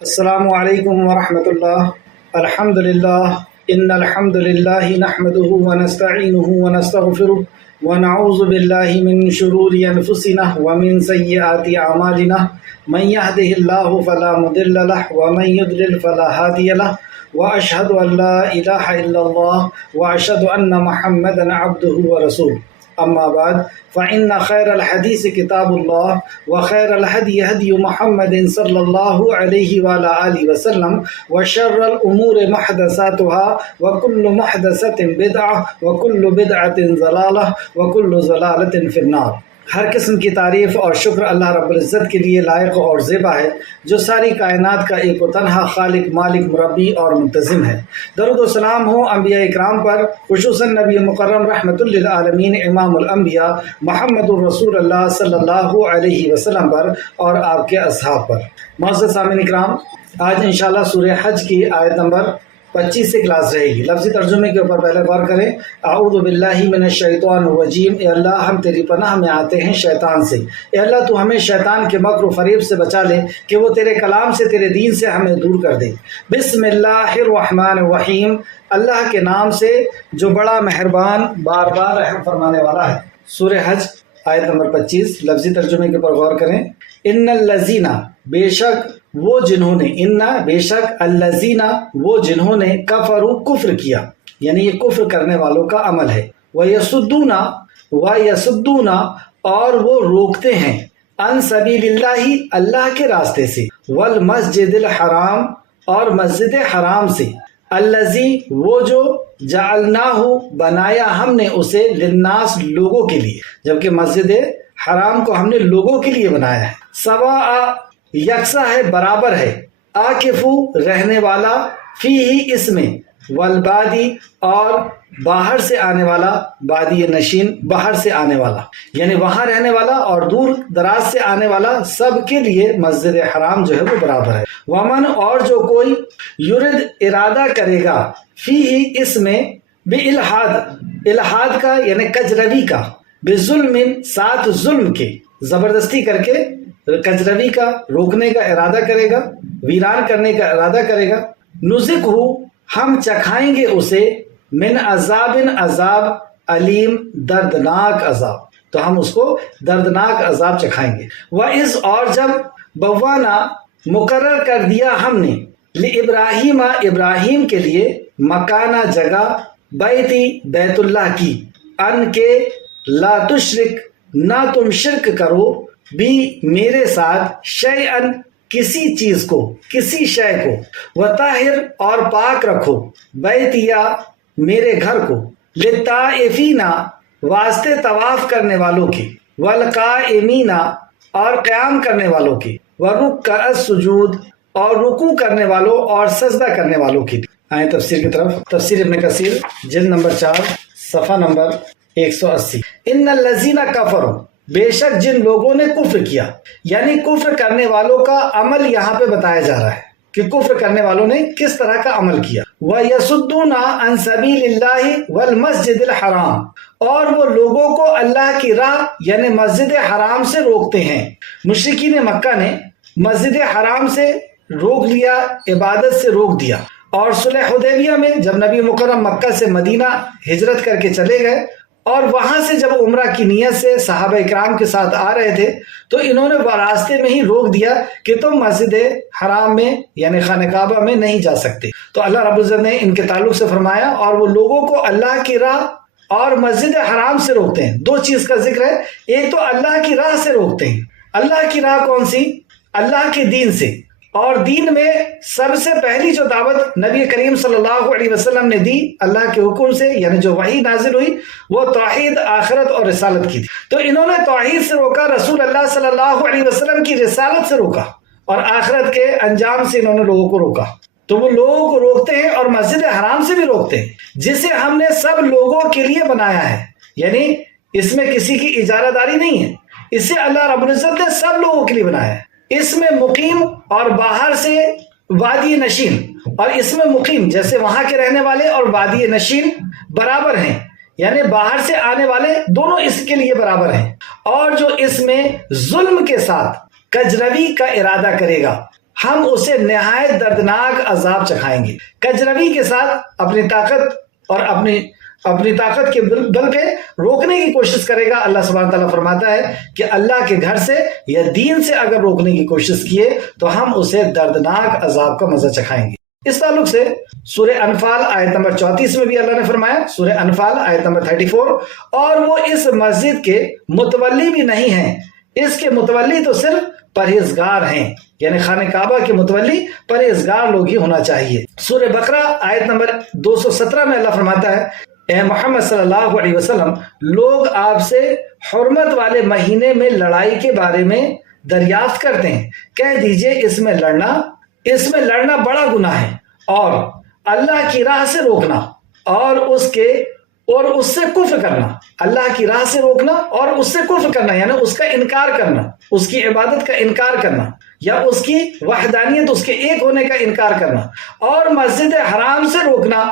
السلام علیکم ورحمۃ اللہ۔ الحمد للہ ان الحمد للہ نحمده ونستعینه ونستغفره ونعوذ باللہ من شرور انفسنا ومن سیئات اعمالنا من يهده الله فلا مضل له ومن يضلل فلا هادي له واشهد ان لا الہ الا اللہ واشهد ان محمدا عبده ورسولہ۔ اما بعد فإن خير الحديث كتاب الله وخير الهدي هدي محمد صلى الله عليه وعلى آله وسلم وشر الأمور محدثاتها وكل محدثة بدعة وكل بدعة ضلالة وكل ضلالة في النار۔ ہر قسم کی تعریف اور شکر اللہ رب العزت کے لیے لائق اور زیبا ہے، جو ساری کائنات کا ایک و تنہا خالق، مالک، مربی اور منتظم ہے۔ درود و سلام ہو انبیاء اکرام پر، خصوصاً نبی مکرم رحمت للعالمین امام الانبیاء محمد الرسول اللہ صلی اللہ علیہ وسلم پر اور آپ کے اصحاب پر۔ معزز سامعین اکرام، آج انشاءاللہ سورہ حج کی آیت نمبر 25 سے کلاس رہے گی۔ لفظی ترجمے کے اوپر پہلے غور کریں۔ اعوذ باللہ من الشیطان الرجیم، اے اللہ ہم تیری پناہ میں آتے ہیں شیطان سے۔ اے اللہ تو ہمیں شیطان کے مکر و فریب سے بچا لے کہ وہ تیرے کلام سے، تیرے دین سے ہمیں دور کر دے۔ بسم اللہ الرحمن الرحیم، اللہ کے نام سے جو بڑا مہربان، بار بار رحم فرمانے والا ہے۔ سورہ حج آیت نمبر 25، لفظی ترجمے کے اوپر غور کریں۔ ان الذین، بے شک وہ جنہوں نے، ان بے شک، الذین وہ جنہوں نے، کفروا کفر کیا، یعنی یہ کفر کرنے والوں کا عمل ہے۔ وَيَصُدُّونَ اور وہ روکتے ہیں، عن سبیل اللہ اللہ کے راستے سے، والمسجد الحرام اور مسجد حرام سے، الذی وہ جو، جعلناہ بنایا ہم نے اسے، للناس لوگوں کے لیے، جبکہ مسجد حرام کو ہم نے لوگوں کے لیے بنایا ہے۔ سواء یکساں ہے، برابر ہے، عاکفو رہنے والا، فیہ اس میں، والبادی اور باہر سے آنے والا، بادی نشین باہر سے آنے والا، یعنی وہاں رہنے والا اور دور دراز سے آنے والا، سب کے لیے مسجد حرام جو ہے وہ برابر ہے۔ ومن اور جو کوئی، یرد ارادہ کرے گا، فیہ اس میں، بالحاد الحاد کا یعنی کجروی کا، بظلم ساتھ ظلم کے، زبردستی کر کے کجروی کا، روکنے کا ارادہ کرے گا، ویران کرنے کا ارادہ کرے گا، نذقہ ہم چکھائیں گے اسے، من عذاب عذاب، علیم دردناک عذاب، تو ہم اس کو دردناک عذاب چکھائیں گے۔ وَإِذْ اور جب، بوانا مقرر کر دیا ہم نے، لِإِبْرَاهِيمَ ابراہیم کے لیے، مکانہ جگہ، بیتی بیت اللہ کی، ان کے، لا تشرک نہ تم شرک کرو، بھی میرے ساتھ، شیئن کسی چیز کو، کسی شے کو، وطاہر اور پاک رکھو، بیتیا میرے گھر کو، للطائفین واسطے طواف کرنے والوں کے، والقائمین اور قیام کرنے والوں کے، ورکع السجود اور رکوع کرنے والوں اور سجدہ کرنے والوں کے۔ آئیں تفسیر کی طرف۔ تفسیر ابن کثیر جلد نمبر 4 صفحہ نمبر 180۔ ان الذین کفروا، بے شک جن لوگوں نے کفر کیا، یعنی کفر کرنے والوں کا عمل یہاں پہ بتایا جا رہا ہے کہ کفر کرنے والوں نے کس طرح کا عمل کیا۔ وَيَصُدُّونَ عَن سَبِيلِ اللَّهِ وَالْمَسْجِدِ الْحَرَامِ اور وہ لوگوں کو اللہ کی راہ یعنی مسجد حرام سے روکتے ہیں۔ مشرکین مکہ نے مسجد حرام سے روک لیا، عبادت سے روک دیا، اور صلح حدیبیہ میں جب نبی مکرم مکہ سے مدینہ ہجرت کر کے چلے گئے اور وہاں سے جب عمرہ کی نیت سے صحابہ اکرام کے ساتھ آ رہے تھے، تو انہوں نے وہ راستے میں ہی روک دیا کہ تم مسجد حرام میں یعنی خانہ کعبہ میں نہیں جا سکتے۔ تو اللہ رب العزت نے ان کے تعلق سے فرمایا، اور وہ لوگوں کو اللہ کی راہ اور مسجد حرام سے روکتے ہیں۔ دو چیز کا ذکر ہے، ایک تو اللہ کی راہ سے روکتے ہیں۔ اللہ کی راہ کون سی؟ اللہ کے دین سے، اور دین میں سب سے پہلی جو دعوت نبی کریم صلی اللہ علیہ وسلم نے دی اللہ کے حکم سے، یعنی جو وحی نازل ہوئی، وہ توحید، آخرت اور رسالت کی تھی۔ تو انہوں نے توحید سے روکا، رسول اللہ صلی اللہ علیہ وسلم کی رسالت سے روکا، اور آخرت کے انجام سے انہوں نے لوگوں کو روکا۔ تو وہ لوگوں کو روکتے ہیں اور مسجد حرام سے بھی روکتے ہیں، جسے ہم نے سب لوگوں کے لیے بنایا ہے، یعنی اس میں کسی کی اجارہ داری نہیں ہے، اسے اللہ رب العزت نے سب لوگوں کے لیے بنایا ہے۔ اس میں مقیم اور باہر سے وادی نشین، اور اس میں مقیم جیسے وہاں کے رہنے والے اور وادی نشین برابر ہیں، یعنی باہر سے آنے والے دونوں اس کے لیے برابر ہیں۔ اور جو اس میں ظلم کے ساتھ کجروی کا ارادہ کرے گا، ہم اسے نہایت دردناک عذاب چکھائیں گے۔ کجروی کے ساتھ اپنی طاقت کے بل پہ روکنے کی کوشش کرے گا۔ اللہ سبحانہ تعالیٰ فرماتا ہے کہ اللہ کے گھر سے یا دین سے اگر روکنے کی کوشش کیے تو ہم اسے دردناک عذاب کا مزہ چکھائیں گے۔ اس تعلق سے سورہ انفال آیت نمبر 34 میں بھی اللہ نے فرمایا، سورہ انفال آیت نمبر 34، اور وہ اس مسجد کے متولی بھی نہیں ہیں، اس کے متولی تو صرف پرہیزگار ہیں، یعنی خانہ کعبہ کے متولی پرہیزگار لوگ ہی ہونا چاہیے۔ سورہ بقرہ آیت نمبر 217 میں اللہ فرماتا ہے، اے محمد صلی اللہ علیہ وسلم، لوگ آپ سے حرمت والے مہینے میں لڑائی کے بارے میں دریافت کرتے ہیں، کہہ دیجئے اس میں لڑنا بڑا گناہ ہے، اور اللہ کی راہ سے روکنا اور اس سے کفر کرنا، اللہ کی راہ سے روکنا اور اس سے کفر کرنا، یعنی اس کا انکار کرنا، اس کی عبادت کا انکار کرنا، یا اس کی وحدانیت، اس کے ایک ہونے کا انکار کرنا، اور مسجد حرام سے روکنا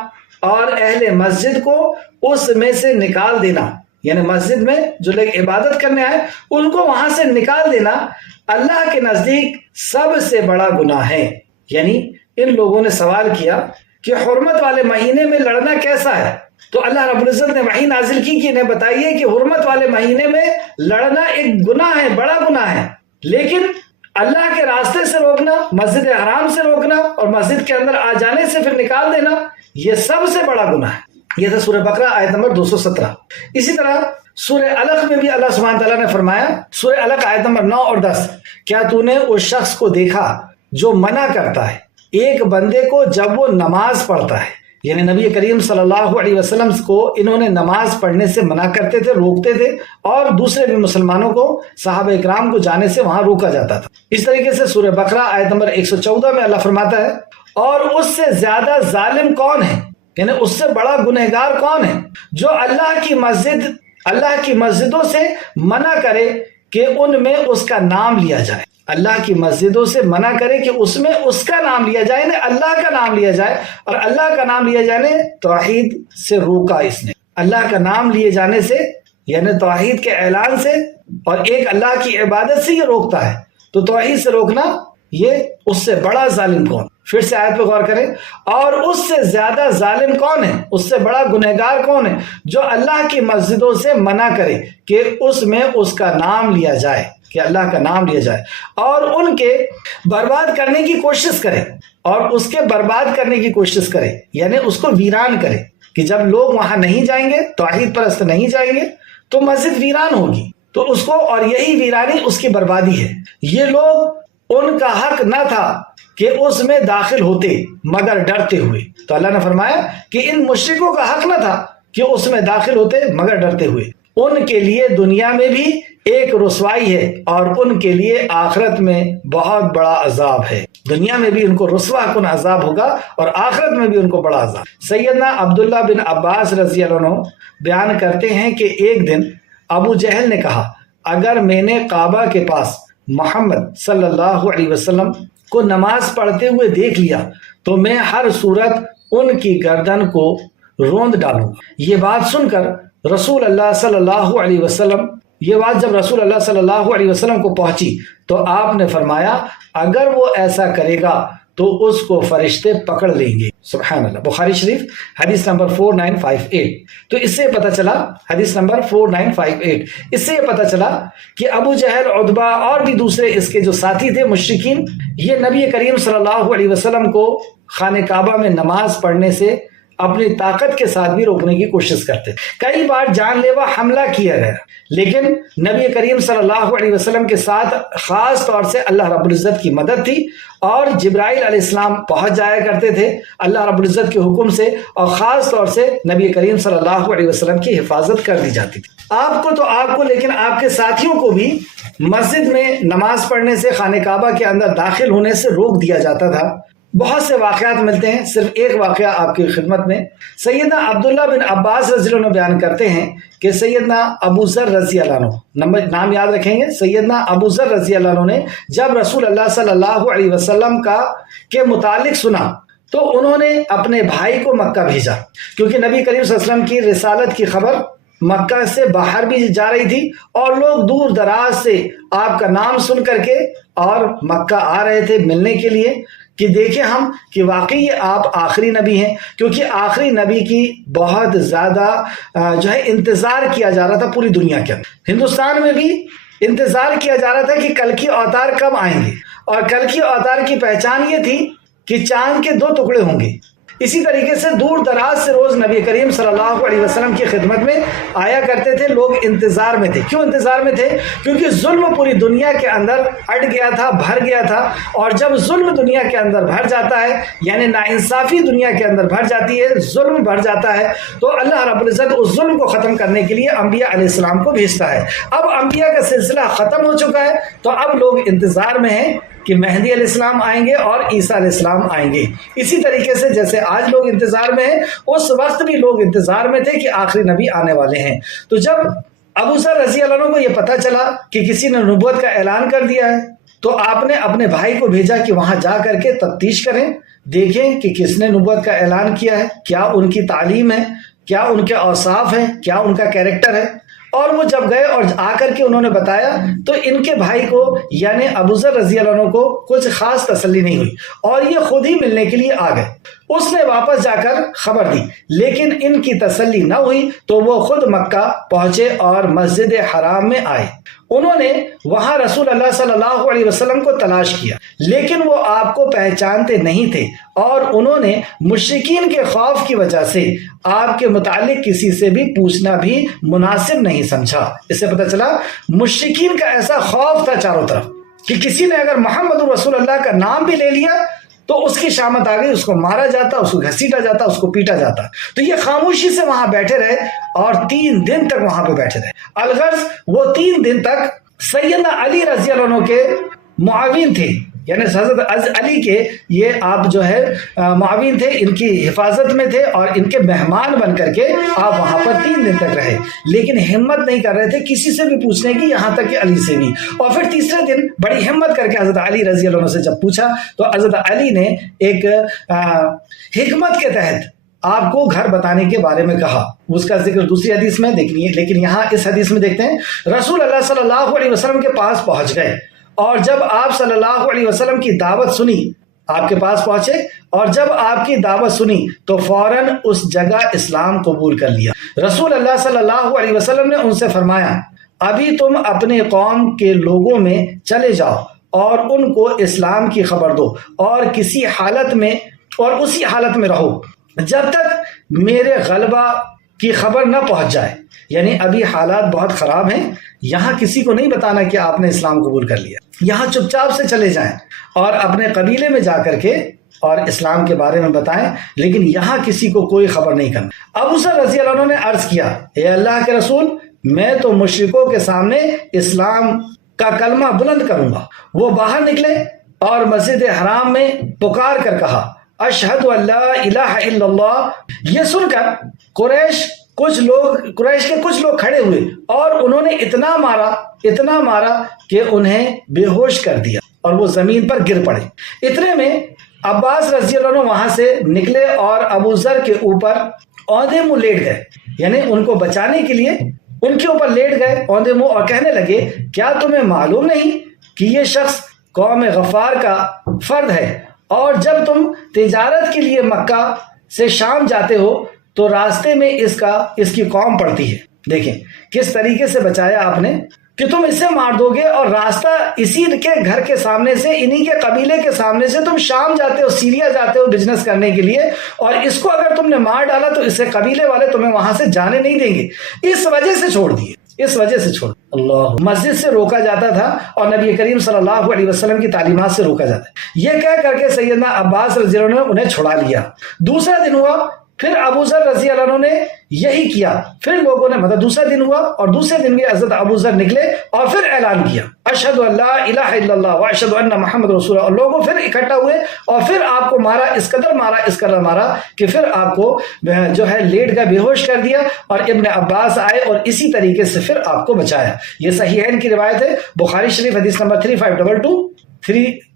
اور اہل مسجد کو اس میں سے نکال دینا، یعنی مسجد میں جو لوگ عبادت کرنے آئے ان کو وہاں سے نکال دینا، اللہ کے نزدیک سب سے بڑا گناہ ہے۔ یعنی ان لوگوں نے سوال کیا کہ حرمت والے مہینے میں لڑنا کیسا ہے؟ تو اللہ رب العزت نے وحی نازل کی کہ انہیں بتائیے کہ حرمت والے مہینے میں لڑنا ایک گناہ ہے، بڑا گناہ ہے، لیکن اللہ کے راستے سے روکنا، مسجد حرام سے روکنا اور مسجد کے اندر آ جانے سے پھر نکال دینا، یہ سب سے بڑا گناہ ہے۔ یہ تھا سورہ بقرہ آیت نمبر 217۔ اسی طرح سورہ علق میں بھی اللہ سبحانہ تعالیٰ نے فرمایا، سورہ علق آیت نمبر 9 اور 10، کیا تو نے اس شخص کو دیکھا جو منع کرتا ہے ایک بندے کو جب وہ نماز پڑھتا ہے؟ یعنی نبی کریم صلی اللہ علیہ وسلم کو انہوں نے نماز پڑھنے سے منع کرتے تھے، روکتے تھے، اور دوسرے بھی مسلمانوں کو، صحابہ اکرام کو جانے سے وہاں روکا جاتا تھا۔ اس طریقے سے سورہ بقرہ آیت نمبر 114 میں اللہ فرماتا ہے، اور اس سے زیادہ ظالم کون ہے، یعنی اس سے بڑا گنہگار کون ہے، جو اللہ کی مسجدوں سے منع کرے کہ ان میں اس کا نام لیا جائے، اللہ کی مسجدوں سے منع کرے کہ اس میں اس کا نام لیا جائے، یعنی اللہ کا نام لیا جائے، اور اللہ کا نام لیا جانے توحید سے روکا اس نے، اللہ کا نام لیے جانے سے یعنی توحید کے اعلان سے اور ایک اللہ کی عبادت سے یہ روکتا ہے، تو توحید سے روکنا، یہ اس سے بڑا ظالم کون؟ پھر سے آیت پہ غور کریں، اور اس سے زیادہ ظالم کون ہے، اس سے بڑا گنہگار کون ہے، جو اللہ کی مسجدوں سے منع کرے کہ اس میں اس کا نام لیا جائے، کہ اللہ کا نام لیا جائے، اور ان کے برباد کرنے کی کوشش کرے، اور اس کے برباد کرنے کی کوشش کرے، یعنی اس کو ویران کرے، کہ جب لوگ وہاں نہیں جائیں گے، توحید پرست نہیں جائیں گے، تو مسجد ویران ہوگی، تو اس کو، اور یہی ویرانی اس کی بربادی ہے۔ یہ لوگ، ان کا حق نہ تھا کہ اس میں داخل ہوتے مگر ڈرتے ہوئے، تو اللہ نے فرمایا کہ ان مشرکوں کا حق نہ تھا کہ اس میں داخل ہوتے مگر ڈرتے ہوئے، ان کے لیے دنیا میں بھی ایک رسوائی ہے اور ان کے لیے آخرت میں بہت بڑا عذاب ہے۔ دنیا میں بھی ان کو رسوا کن عذاب ہوگا اور آخرت میں بھی ان کو بڑا عذاب۔ سیدنا عبداللہ بن عباس رضی اللہ عنہ بیان کرتے ہیں کہ ایک دن ابو جہل نے کہا، اگر میں نے کعبہ کے پاس محمد صلی اللہ علیہ وسلم کو نماز پڑھتے ہوئے دیکھ لیا تو میں ہر صورت ان کی گردن کو روند ڈالوں گا۔ یہ بات سن کر رسول اللہ صلی اللہ علیہ وسلم، یہ بات جب رسول اللہ صلی اللہ علیہ وسلم کو پہنچی تو آپ نے فرمایا، اگر وہ ایسا کرے گا تو اس کو فرشتے پکڑ لیں گے۔ سبحان اللہ۔ بخاری شریف حدیث نمبر 4958۔ تو اس سے پتہ چلا، حدیث نمبر 4958، اس سے یہ پتہ چلا کہ ابو جہل، عتبہ اور بھی دوسرے اس کے جو ساتھی تھے مشرکین، یہ نبی کریم صلی اللہ علیہ وسلم کو خانہ کعبہ میں نماز پڑھنے سے اپنی طاقت کے ساتھ بھی روکنے کی کوشش کرتے۔ کئی بار جان لیوا حملہ کیا گیا، لیکن نبی کریم صلی اللہ علیہ وسلم کے ساتھ خاص طور سے اللہ رب العزت کی مدد تھی، اور جبرائیل علیہ السلام پہنچ جایا کرتے تھے اللہ رب العزت کے حکم سے، اور خاص طور سے نبی کریم صلی اللہ علیہ وسلم کی حفاظت کر دی جاتی تھی۔ آپ کو لیکن آپ کے ساتھیوں کو بھی مسجد میں نماز پڑھنے سے، خانہ کعبہ کے اندر داخل ہونے سے روک دیا جاتا تھا۔ بہت سے واقعات ملتے ہیں، صرف ایک واقعہ آپ کی خدمت میں۔ سیدنا عبداللہ بن عباس رضی اللہ عنہ بیان کرتے ہیں کہ سیدنا ابو ذر رضی اللہ عنہ، نام یاد رکھیں گے، سیدنا ابو ذر رضی اللہ عنہ نے جب رسول اللہ صلی اللہ علیہ وسلم کے متعلق سنا تو انہوں نے اپنے بھائی کو مکہ بھیجا، کیونکہ نبی کریم صلی اللہ علیہ وسلم کی رسالت کی خبر مکہ سے باہر بھی جا رہی تھی اور لوگ دور دراز سے آپ کا نام سن کر کے اور مکہ آ رہے تھے ملنے کے لیے کہ دیکھیں ہم کہ واقعی آپ آخری نبی ہیں، کیونکہ آخری نبی کی بہت زیادہ جو ہے انتظار کیا جا رہا تھا پوری دنیا کے اندر۔ ہندوستان میں بھی انتظار کیا جا رہا تھا کہ کل کی اوتار کب آئیں گے، اور کل کی اوتار کی پہچان یہ تھی کہ چاند کے 2 ٹکڑے ہوں گے۔ اسی طریقے سے دور دراز سے روز نبی کریم صلی اللہ علیہ وسلم کی خدمت میں آیا کرتے تھے، لوگ انتظار میں تھے۔ کیوں انتظار میں تھے؟ کیونکہ ظلم پوری دنیا کے اندر اٹ گیا تھا، بھر گیا تھا، اور جب ظلم دنیا کے اندر بھر جاتا ہے، یعنی ناانصافی دنیا کے اندر بھر جاتی ہے، ظلم بھر جاتا ہے، تو اللہ رب العزت اس ظلم کو ختم کرنے کے لیے انبیاء علیہ السلام کو بھیجتا ہے۔ اب انبیاء کا سلسلہ ختم ہو چکا ہے، تو اب لوگ انتظار میں ہیں کہ مہدی علیہ السلام آئیں گے اور عیسیٰ علیہ السلام آئیں گے۔ اسی طریقے سے جیسے آج لوگ انتظار میں ہیں، اس وقت بھی لوگ انتظار میں تھے کہ آخری نبی آنے والے ہیں۔ تو جب ابو ذر رضی اللہ عنہ کو یہ پتہ چلا کہ کسی نے نبوت کا اعلان کر دیا ہے، تو آپ نے اپنے بھائی کو بھیجا کہ وہاں جا کر کے تفتیش کریں، دیکھیں کہ کس نے نبوت کا اعلان کیا ہے، کیا ان کی تعلیم ہے، کیا ان کے اوصاف ہیں، کیا ان کا کیریکٹر ہے۔ اور وہ جب گئے اور آ کر کے انہوں نے بتایا تو ان کے بھائی کو یعنی ابو ذر رضی اللہ عنہ کو کچھ خاص تسلی نہیں ہوئی اور یہ خود ہی ملنے کے لیے آ گئے۔ اس نے واپس جا کر خبر دی، لیکن ان کی تسلی نہ ہوئی تو وہ خود مکہ پہنچے اور مسجد حرام میں آئے۔ انہوں نے وہاں رسول اللہ صلی اللہ علیہ وسلم کو تلاش کیا، لیکن وہ آپ کو پہچانتے نہیں تھے، اور انہوں نے مشرکین کے خوف کی وجہ سے آپ کے متعلق کسی سے بھی پوچھنا بھی مناسب نہیں سمجھا۔ اس سے پتہ چلا مشرکین کا ایسا خوف تھا چاروں طرف کہ کسی نے اگر محمد رسول اللہ کا نام بھی لے لیا تو اس کی شامت آ گئی، اس کو مارا جاتا، اس کو گھسیٹا جاتا، اس کو پیٹا جاتا۔ تو یہ خاموشی سے وہاں بیٹھے رہے اور 3 دن تک وہاں پہ بیٹھے رہے۔ الغرض وہ 3 دن تک سیدنا علی رضی اللہ عنہ کے معاون تھے، یعنی حضرت علی کے یہ آپ جو ہے معاون تھے، ان کی حفاظت میں تھے اور ان کے مہمان بن کر کے آپ وہاں پر 3 دن تک رہے، لیکن ہمت نہیں کر رہے تھے کسی سے بھی پوچھنے کی، یہاں تک کہ علی سے بھی۔ اور پھر تیسرے دن بڑی ہمت کر کے حضرت علی رضی اللہ عنہ سے جب پوچھا تو حضرت علی نے ایک حکمت کے تحت آپ کو گھر بتانے کے بارے میں کہا۔ اس کا ذکر دوسری حدیث میں دیکھنی ہے، لیکن یہاں اس حدیث میں دیکھتے ہیں رسول اللہ صلی اللہ علیہ وسلم کے پاس پہنچ گئے، اور جب آپ صلی اللہ علیہ وسلم کی دعوت سنی، آپ کے پاس پہنچے اور جب آپ کی دعوت سنی تو فوراً اس جگہ اسلام قبول کر لیا۔ رسول اللہ صلی اللہ علیہ وسلم نے ان سے فرمایا، ابھی تم اپنے قوم کے لوگوں میں چلے جاؤ اور ان کو اسلام کی خبر دو، اور کسی حالت میں اور اسی حالت میں رہو جب تک میرے غلبہ کی خبر نہ پہنچ جائے۔ یعنی ابھی حالات بہت خراب ہیں، یہاں کسی کو نہیں بتانا کہ آپ نے اسلام قبول کر لیا، یہاں چپ چاپ سے چلے جائیں اور اپنے قبیلے میں جا کر کے اور اسلام کے بارے میں بتائیں، لیکن یہاں کسی کو کوئی خبر نہیں کرنا۔ ابو ذر رضی اللہ عنہ نے عرض کیا، اے اللہ کے رسول، میں تو مشرکوں کے سامنے اسلام کا کلمہ بلند کروں گا۔ وہ باہر نکلے اور مسجد حرام میں پکار کر کہا، اشہد ان لا الہ الا اللہ۔ یہ سن کر قریش کے کچھ لوگ کھڑے ہوئے اور انہوں نے اتنا مارا کہ انہیں بے ہوش کر دیا اور وہ زمین پر گر پڑے۔ اتنے میں عباس رضی اللہ عنہ وہاں سے نکلے اور ابو ذر کے اوپر اوندے منہ لیٹ گئے، یعنی ان کو بچانے کے لیے ان کے اوپر لیٹ گئے اوندے منہ، اور کہنے لگے، کیا تمہیں معلوم نہیں کہ یہ شخص قوم غفار کا فرد ہے، اور جب تم تجارت کے لیے مکہ سے شام جاتے ہو تو راستے میں اس کی قوم پڑتی ہے۔ دیکھیں کس طریقے سے بچایا آپ نے کہ تم اسے مار دو گے اور راستہ اسی کے گھر کے سامنے سے، انہی کے قبیلے کے سامنے سے تم شام جاتے ہو، سیریا جاتے ہو بزنس کرنے کے لیے، اور اس کو اگر تم نے مار ڈالا تو اس سے قبیلے والے تمہیں وہاں سے جانے نہیں دیں گے، اس وجہ سے چھوڑ دیے، اس وجہ سے چھوڑ اللہ۔ مسجد سے روکا جاتا تھا اور نبی کریم صلی اللہ علیہ وسلم کی تعلیمات سے روکا جاتا ہے، یہ کہہ کر کے سیدنا عباس رضی اللہ عنہ نے انہیں چھڑا لیا۔ دوسرا دن ہوا، پھر ابو ذر رضی اللہ عنہ نے یہی کیا، پھر لوگوں نے دوسرا دن ہوا اور دوسرے دن بھی حضرت ابو ذر نکلے اور پھر اعلان کیا، اشہد ان لا الہ الا اللہ واشہد ان محمد رسول اللہ، اور لوگوں پھر اکٹھا ہوئے اور پھر آپ کو مارا، اس قدر مارا کہ پھر آپ کو جو ہے لیٹ گئے، بے ہوش کر دیا، اور ابن عباس آئے اور اسی طریقے سے پھر آپ کو بچایا۔ یہ صحیحین کی روایت ہے، بخاری شریف حدیث نمبر 3522،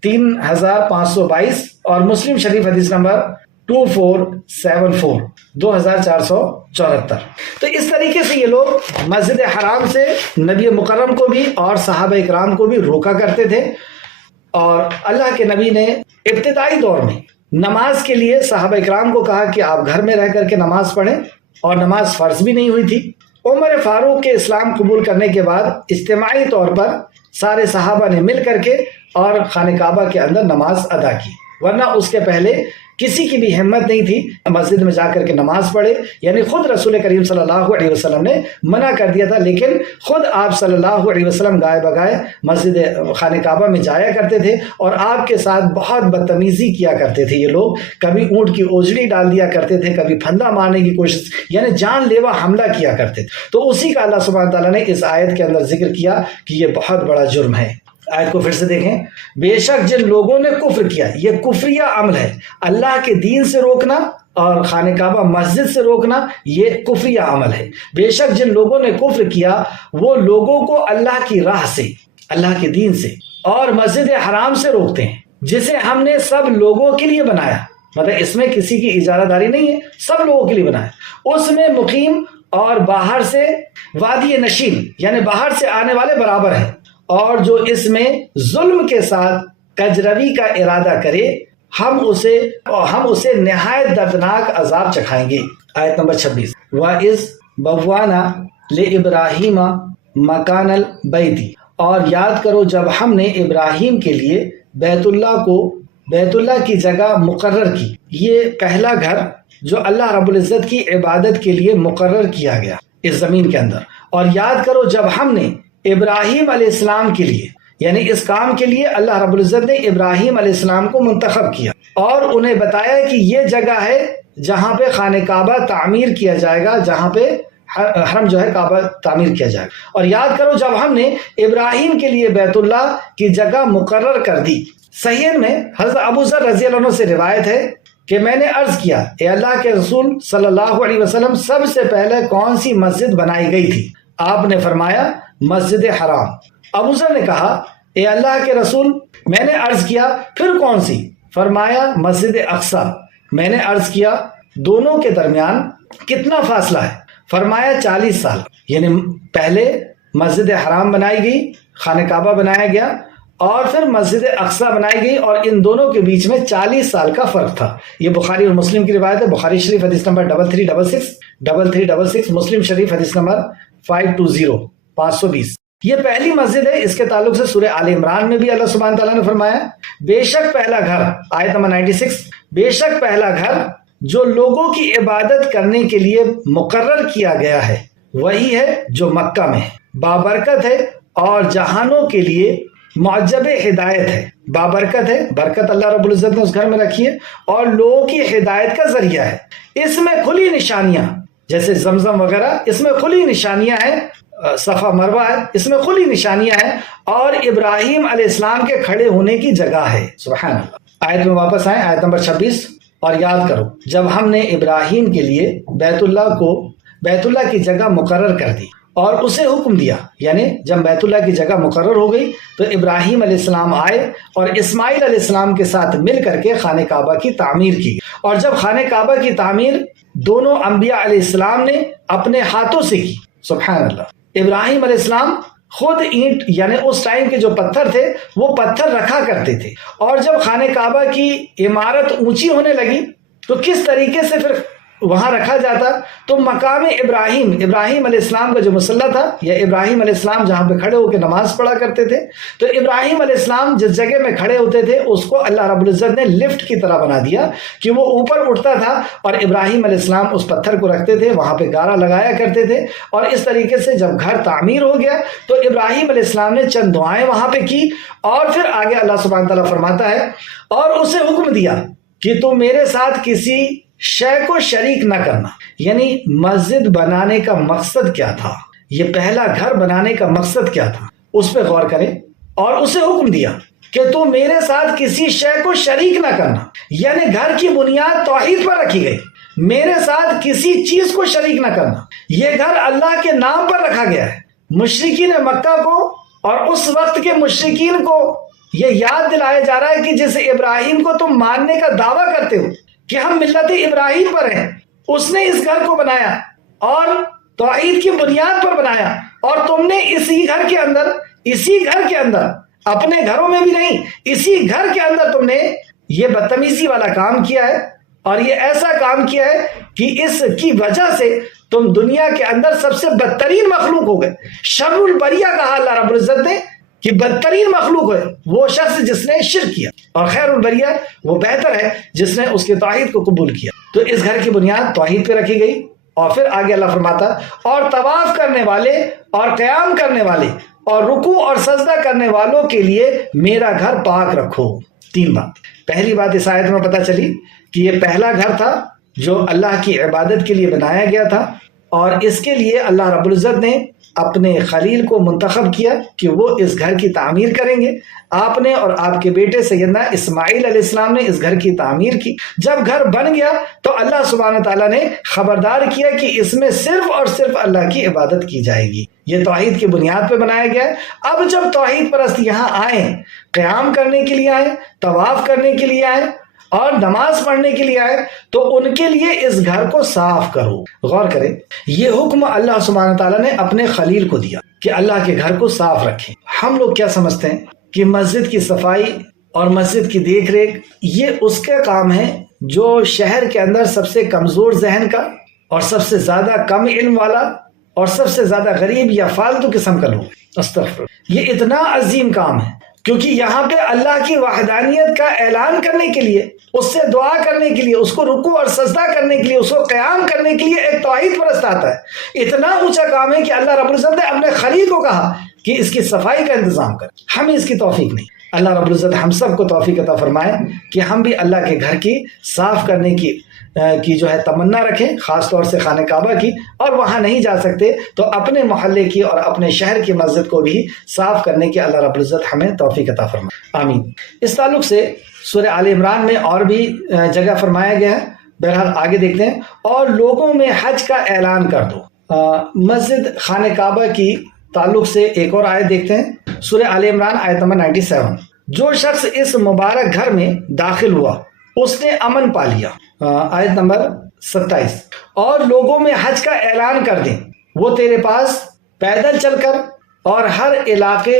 3522 اور مسلم شریف حدیث نمبر 2474 2474. تو اس طریقے سے یہ لوگ مسجد حرام سے نبی مکرم کو بھی اور صحابہ اکرام کو بھی روکا کرتے تھے. اور اللہ کے نبی نے ابتدائی دور میں نماز کے لیے صحابہ اکرام کو کہا کہ آپ گھر میں رہ کر کے نماز پڑھیں، اور نماز فرض بھی نہیں ہوئی تھی. عمر فاروق کے اسلام قبول کرنے کے بعد اجتماعی طور پر سارے صحابہ نے مل کر کے اور خانہ کعبہ کے اندر نماز ادا کی، ورنہ اس کے پہلے کسی کی بھی ہمت نہیں تھی مسجد میں جا کر کے نماز پڑھے. یعنی خود رسول کریم صلی اللہ علیہ وسلم نے منع کر دیا تھا، لیکن خود آپ صلی اللہ علیہ وسلم گائے بگائے مسجد خانہ کعبہ میں جایا کرتے تھے، اور آپ کے ساتھ بہت بدتمیزی کیا کرتے تھے. یہ لوگ کبھی اونٹ کی اوجڑی ڈال دیا کرتے تھے، کبھی پھندا مارنے کی کوشش، یعنی جان لیوا حملہ کیا کرتے تھے. تو اسی کا اللہ سبحانہ تعالیٰ نے اس آیت کے اندر ذکر کیا کہ یہ بہت بڑا جرم ہے. آیت کو پھر سے دیکھیں. بے شک جن لوگوں نے کفر کیا، یہ کفریہ عمل ہے. اللہ کے دین سے روکنا اور خانہ کعبہ مسجد سے روکنا یہ کفریہ عمل ہے. بے شک جن لوگوں نے کفر کیا وہ لوگوں کو اللہ کی راہ سے، اللہ کے دین سے اور مسجد حرام سے روکتے ہیں، جسے ہم نے سب لوگوں کے لیے بنایا. مطلب اس میں کسی کی اجارہ داری نہیں ہے، سب لوگوں کے لیے بنایا. اس میں مقیم اور باہر سے وادی نشین یعنی باہر سے آنے والے برابر ہیں، اور جو اس میں ظلم کے ساتھ کجروی کا ارادہ کرے ہم اسے نہایت دردناک عذاب چکھائیں گے. آیت نمبر 26. وَإِذْ بَوَّأْنَا لِإِبْرَاهِيمَ مَكَانَ الْبَيْتِ، اور یاد کرو جب ہم نے ابراہیم کے لیے بیت اللہ کی جگہ مقرر کی. یہ پہلا گھر جو اللہ رب العزت کی عبادت کے لیے مقرر کیا گیا اس زمین کے اندر. اور یاد کرو جب ہم نے ابراہیم علیہ السلام کے لیے، یعنی اس کام کے لیے اللہ رب العزت نے ابراہیم علیہ السلام کو منتخب کیا اور انہیں بتایا کہ یہ جگہ ہے جہاں پہ خانہ کعبہ تعمیر کیا جائے گا، جہاں پہ حرم جو ہے کعبہ تعمیر کیا جائے گا. اور یاد کرو جب ہم نے ابراہیم کے لیے بیت اللہ کی جگہ مقرر کر دی. صحیح میں حضرت ابو ذر رضی اللہ عنہ سے روایت ہے کہ میں نے عرض کیا، اے اللہ کے رسول صلی اللہ علیہ وسلم، سب سے پہلے کون سی مسجد بنائی گئی تھی؟ آپ نے فرمایا مسجد حرام. ابو ذر نے کہا، اے اللہ کے رسول، میں نے عرض کیا پھر کون سی؟ فرمایا مسجد اقصی. میں نے عرض کیا دونوں کے درمیان کتنا فاصلہ ہے؟ فرمایا 40 سال. یعنی پہلے مسجد حرام بنائی گئی، خانہ کعبہ بنایا گیا، اور پھر مسجد اقصی بنائی گئی، اور ان دونوں کے بیچ میں 40 سال کا فرق تھا. یہ بخاری اور مسلم کی روایت ہے. بخاری شریف حدیث نمبر 3366 مسلم شریف حدیث نمبر 520. یہ پہلی مسجد ہے. اس کے تعلق سے سورہ آل عمران میں بھی اللہ سبحانہ تعالیٰ نے فرمایا، بے شک پہلا گھر، آیت نمبر 96، بے شک پہلا گھر جو لوگوں کی عبادت کرنے کے لیے مقرر کیا گیا ہے وہی ہے جو مکہ میں ہے، بابرکت ہے اور جہانوں کے لیے معجب ہدایت ہے. بابرکت ہے، برکت اللہ رب العزت نے اس گھر میں رکھی ہے، اور لوگوں کی ہدایت کا ذریعہ ہے. اس میں کھلی نشانیاں جیسے زمزم وغیرہ، اس میں کھلی نشانیاں ہیں. صفا مروہ ہے، اس میں کھلی نشانیاں ہیں، اور ابراہیم علیہ السلام کے کھڑے ہونے کی جگہ ہے. سبحان اللہ. آیت میں واپس آئیں، آیت نمبر 26. اور یاد کرو جب ہم نے ابراہیم کے لیے بیت اللہ کی جگہ مقرر کر دی اور اسے حکم دیا. یعنی جب بیت اللہ کی جگہ مقرر ہو گئی تو ابراہیم علیہ السلام آئے اور اسماعیل علیہ السلام کے ساتھ مل کر کے خانہ کعبہ کی تعمیر کی. اور جب خانہ کعبہ کی تعمیر دونوں انبیاء علیہ السلام نے اپنے ہاتھوں سے کی. سبحان اللہ. ابراہیم علیہ السلام خود اینٹ، یعنی اس ٹائم کے جو پتھر تھے وہ پتھر رکھا کرتے تھے، اور جب خانہ کعبہ کی عمارت اونچی ہونے لگی تو کس طریقے سے پھر وہاں رکھا جاتا. تو مقام ابراہیم علیہ السلام کا جو مصلی تھا، یا ابراہیم علیہ السلام جہاں پہ کھڑے ہو کے نماز پڑھا کرتے تھے، تو ابراہیم علیہ السلام جس جگہ میں کھڑے ہوتے تھے اس کو اللہ رب العزت نے لفٹ کی طرح بنا دیا کہ وہ اوپر اٹھتا تھا، اور ابراہیم علیہ السلام اس پتھر کو رکھتے تھے، وہاں پہ گارا لگایا کرتے تھے. اور اس طریقے سے جب گھر تعمیر ہو گیا تو ابراہیم علیہ السلام نے چند دعائیں وہاں پہ کی، اور پھر آگے اللہ سبحانہ تعالیٰ فرماتا ہے، اور اسے حکم دیا کہ تو میرے ساتھ کسی شے کو شریک نہ کرنا. یعنی مسجد بنانے کا مقصد کیا تھا، یہ پہلا گھر بنانے کا مقصد کیا تھا، اس پہ غور کریں. اور اسے حکم دیا کہ تو میرے ساتھ کسی شے کو شریک نہ کرنا. یعنی گھر کی بنیاد توحید پر رکھی گئی، میرے ساتھ کسی چیز کو شریک نہ کرنا. یہ گھر اللہ کے نام پر رکھا گیا ہے. مشرکین مکہ کو اور اس وقت کے مشرکین کو یہ یاد دلایا جا رہا ہے کہ جیسے ابراہیم کو تم ماننے کا دعویٰ کرتے ہو کہ ہم ملت ابراہیم پر ہیں، اس نے اس گھر کو بنایا اور توحید کی بنیاد پر بنایا، اور تم نے اسی گھر کے اندر اپنے گھروں میں بھی نہیں، اسی گھر کے اندر تم نے یہ بدتمیزی والا کام کیا ہے، اور یہ ایسا کام کیا ہے کہ اس کی وجہ سے تم دنیا کے اندر سب سے بدترین مخلوق ہو گئے۔ شر البریہ کہا اللہ رب العزت نے کہ بدترین مخلوق ہے وہ شخص جس نے شرک کیا، اور خیر البریہ وہ بہتر ہے جس نے اس کے توحید کو قبول کیا۔ تو اس گھر کی بنیاد توحید پہ رکھی گئی، اور پھر آگے اللہ فرماتا اور طواف کرنے والے اور قیام کرنے والے اور رکوع اور سجدہ کرنے والوں کے لیے میرا گھر پاک رکھو۔ 3 بات۔ پہلی بات اس آیت میں پتہ چلی کہ یہ پہلا گھر تھا جو اللہ کی عبادت کے لیے بنایا گیا تھا، اور اس کے لیے اللہ رب العزت نے اپنے خلیل کو منتخب کیا کہ وہ اس گھر کی تعمیر کریں گے۔ آپ نے اور آپ کے بیٹے سیدنا اسماعیل علیہ السلام نے اس گھر کی تعمیر کی۔ جب گھر بن گیا تو اللہ سبحانہ تعالیٰ نے خبردار کیا کہ اس میں صرف اور صرف اللہ کی عبادت کی جائے گی، یہ توحید کی بنیاد پہ بنایا گیا ہے۔ اب جب توحید پرست یہاں آئے، قیام کرنے کے لیے آئے، طواف کرنے کے لیے آئے اور نماز پڑھنے کے لیے آئے، تو ان کے لیے اس گھر کو صاف کرو۔ غور کریں، یہ حکم اللہ سبحانہ تعالیٰ نے اپنے خلیل کو دیا کہ اللہ کے گھر کو صاف رکھیں۔ ہم لوگ کیا سمجھتے ہیں کہ مسجد کی صفائی اور مسجد کی دیکھ ریکھ یہ اس کا کام ہے جو شہر کے اندر سب سے کمزور ذہن کا اور سب سے زیادہ کم علم والا اور سب سے زیادہ غریب یا فالتو قسم کا لوگ۔ استغفر، یہ اتنا عظیم کام ہے، کیونکہ یہاں پہ اللہ کی وحدانیت کا اعلان کرنے کے لیے، اس سے دعا کرنے کے لیے، اس کو رکوع اور سجدہ کرنے کے لیے، اس کو قیام کرنے کے لیے ایک توحید پرست آتا ہے۔ اتنا اونچا کام ہے کہ اللہ رب العزت نے اپنے خلیل کو کہا کہ اس کی صفائی کا انتظام کر۔ ہمیں اس کی توفیق نہیں۔ اللہ رب العزت ہم سب کو توفیق عطا فرمائے کہ ہم بھی اللہ کے گھر کی صاف کرنے کی جو ہے تمنا رکھیں، خاص طور سے خانہ کعبہ کی، اور وہاں نہیں جا سکتے تو اپنے محلے کی اور اپنے شہر کی مسجد کو بھی صاف کرنے کی اللہ رب العزت ہمیں توفیق عطا فرمائے، آمین۔ اس تعلق سے سورہ آل عمران میں اور بھی جگہ فرمایا گیا ہے، بہرحال آگے دیکھتے ہیں۔ اور لوگوں میں حج کا اعلان کر دو۔ مسجد خانہ کعبہ کی تعلق سے ایک اور آیت دیکھتے ہیں، سورہ آل عمران آیت نمبر 97۔ جو شخص اس مبارک گھر میں داخل ہوا اس نے امن پا لیا۔ آیت نمبر 27۔ اور لوگوں میں حج کا اعلان کر دیں، وہ تیرے پاس پیدل چل کر اور ہر علاقے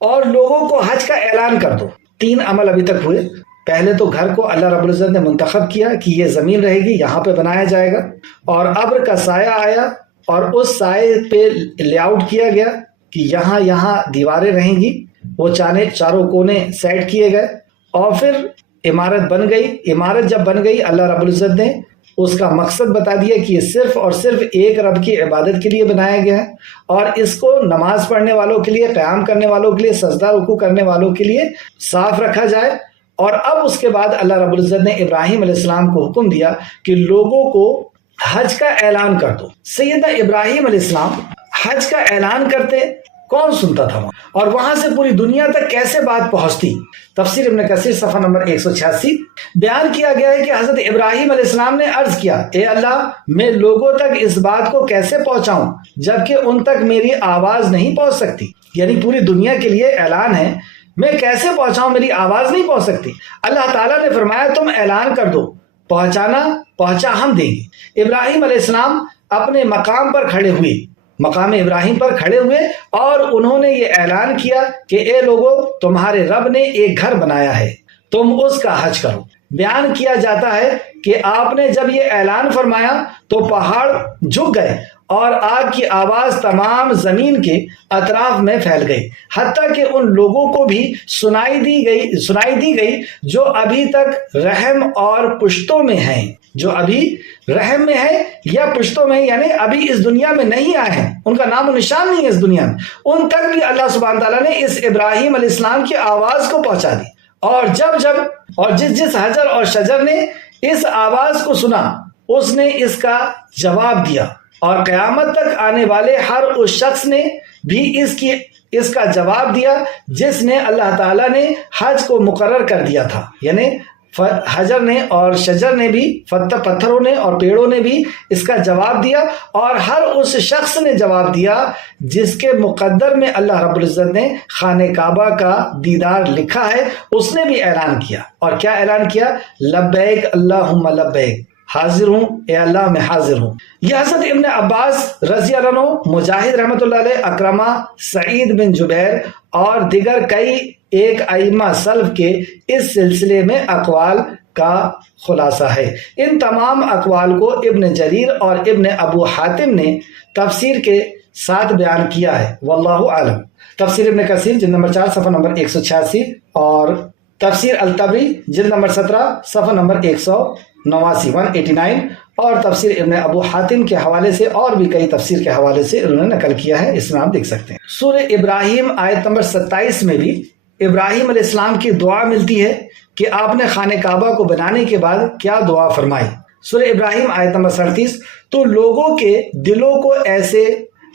اور لوگوں کو حج کا اعلان کر دو۔ 3 عمل ابھی تک ہوئے۔ پہلے تو گھر کو اللہ رب العزت نے منتخب کیا کہ یہ زمین رہے گی، یہاں پہ بنایا جائے گا، اور ابر کا سایہ آیا اور اس سائے پہ لے آؤٹ کیا گیا کہ یہاں دیواریں رہیں گی، وہ چاروں کونے سیٹ کیے گئے، اور پھر عمارت بن گئی۔ عمارت جب بن گئی اللہ رب العزت نے اس کا مقصد بتا دیا کہ یہ صرف اور صرف ایک رب کی عبادت کے لیے بنایا گیا ہے، اور اس کو نماز پڑھنے والوں کے لیے، قیام کرنے والوں کے لیے، سجدہ رکوع کرنے والوں کے لیے صاف رکھا جائے۔ اور اب اس کے بعد اللہ رب العزت نے ابراہیم علیہ السلام کو حکم دیا کہ لوگوں کو حج کا اعلان کر دو۔ سیدنا ابراہیم علیہ السلام حج کا اعلان کرتے، کون سنتا تھا وہاں، اور وہاں سے پوری دنیا تک کیسے بات پہنچتی؟ تفسیر ابن کثیر صفحہ نمبر 186 بیان کیا گیا ہے کہ حضرت ابراہیم علیہ السلام نے عرض کیا، اے اللہ میں لوگوں تک اس بات کو کیسے پہنچاؤں جبکہ ان تک میری آواز نہیں پہنچ سکتی؟ یعنی پوری دنیا کے لیے اعلان ہے، میں کیسے پہنچاؤں، میری آواز نہیں پہنچ سکتی۔ اللہ تعالیٰ نے فرمایا تم اعلان کر دو، پہنچا ہم دیں گے۔ ابراہیم علیہ السلام اپنے مقام پر کھڑے ہوئے، مقام ابراہیم پر کھڑے ہوئے، اور انہوں نے یہ اعلان کیا کہ اے لوگو تمہارے رب نے ایک گھر بنایا ہے، تم اس کا حج کرو۔ بیان کیا جاتا ہے کہ آپ نے جب یہ اعلان فرمایا تو پہاڑ جھک گئے اور آگ کی آواز تمام زمین کے اطراف میں پھیل گئی، حتیٰ کہ ان لوگوں کو بھی سنائی دی گئی جو ابھی تک رحم اور پشتوں میں ہیں، جو ابھی رحم میں ہے یا پشتوں میں، یعنی ابھی اس دنیا میں نہیں آئے ہیں، ان کا نام و نشان نہیں ہے اس دنیا میں، ان تک بھی اللہ سبحانہ تعالیٰ نے اس ابراہیم علیہ السلام کی آواز کو پہنچا دی۔ اور جس حجر اور شجر نے اس آواز کو سنا اس نے اس کا جواب دیا، اور قیامت تک آنے والے ہر اس شخص نے بھی اس کا جواب دیا جس نے اللہ تعالیٰ نے حج کو مقرر کر دیا تھا، یعنی حجر نے اور شجر نے بھی، پتھروں نے اور پیڑوں نے بھی اس کا جواب دیا، اور ہر اس شخص نے جواب دیا جس کے مقدر میں اللہ رب العزت نے خانہ کعبہ کا دیدار لکھا ہے، اس نے بھی اعلان کیا۔ اور کیا اعلان کیا؟ لبیک اللہم لبیک، حاضر ہوں اے اللہ، میں حاضر ہوں۔ یہ حضرت ابن عباس رضی اللہ عنہ، مجاہد رحمۃ اللہ علیہ، اکرمہ، سعید بن جبیر اور دیگر کئی ایک ائمہ سلف کے اس سلسلے میں اقوال کا خلاصہ ہے۔ ان تمام اقوال کو ابن جریر اور ابن ابو حاتم نے تفسیر کے ساتھ بیان کیا ہے، واللہ عالم۔ تفسیر ابن کثیر جلد نمبر 4 صفحہ نمبر 186، اور تفسیر الطبری جلد نمبر 17 صفحہ نمبر 189 اور تفسیر ابن ابو حاتم کے حوالے سے اور بھی کئی تفسیر کے حوالے سے انہوں نے نقل کیا ہے، اس میں آپ دیکھ سکتے ہیں۔ سورہ ابراہیم آیت نمبر 27 میں بھی ابراہیم علیہ السلام کی دعا ملتی ہے کہ آپ نے خانہ کعبہ کو بنانے کے بعد کیا دعا فرمائی۔ سورہ ابراہیم آیت نمبر 37، تو لوگوں کے دلوں کو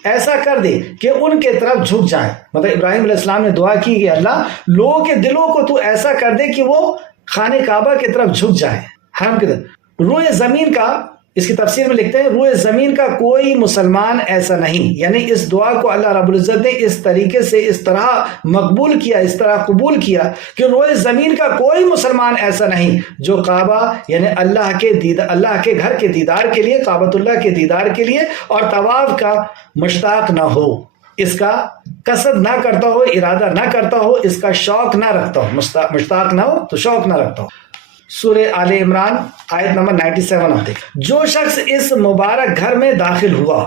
ایسا کر دے کہ ان کے طرف جھک جائیں۔ مطلب ابراہیم علیہ السلام نے دعا کی کہ اللہ لوگوں کے دلوں کو تو ایسا کر دے کہ وہ خانہ کعبہ کی طرف جھک جائیں، حرم کی طرف۔ روئے زمین کا، اس کی تفسیر میں لکھتے ہیں، روئے زمین کا کوئی مسلمان ایسا نہیں، یعنی اس دعا کو اللہ رب العزت نے اس طریقے سے اس طرح مقبول کیا، اس طرح قبول کیا کہ روئے زمین کا کوئی مسلمان ایسا نہیں جو کعبہ یعنی اللہ کے گھر کے دیدار کے لیے، کعبۃ اللہ کے دیدار کے لیے اور طواف کا مشتاق نہ ہو، اس کا قصد نہ کرتا ہو، ارادہ نہ کرتا ہو، اس کا شوق نہ رکھتا ہو، مشتاق نہ ہو تو شوق نہ رکھتا ہو۔ سورہ آل عمران آیت نمبر 97 آپ دیکھ، جو شخص اس مبارک گھر میں داخل ہوا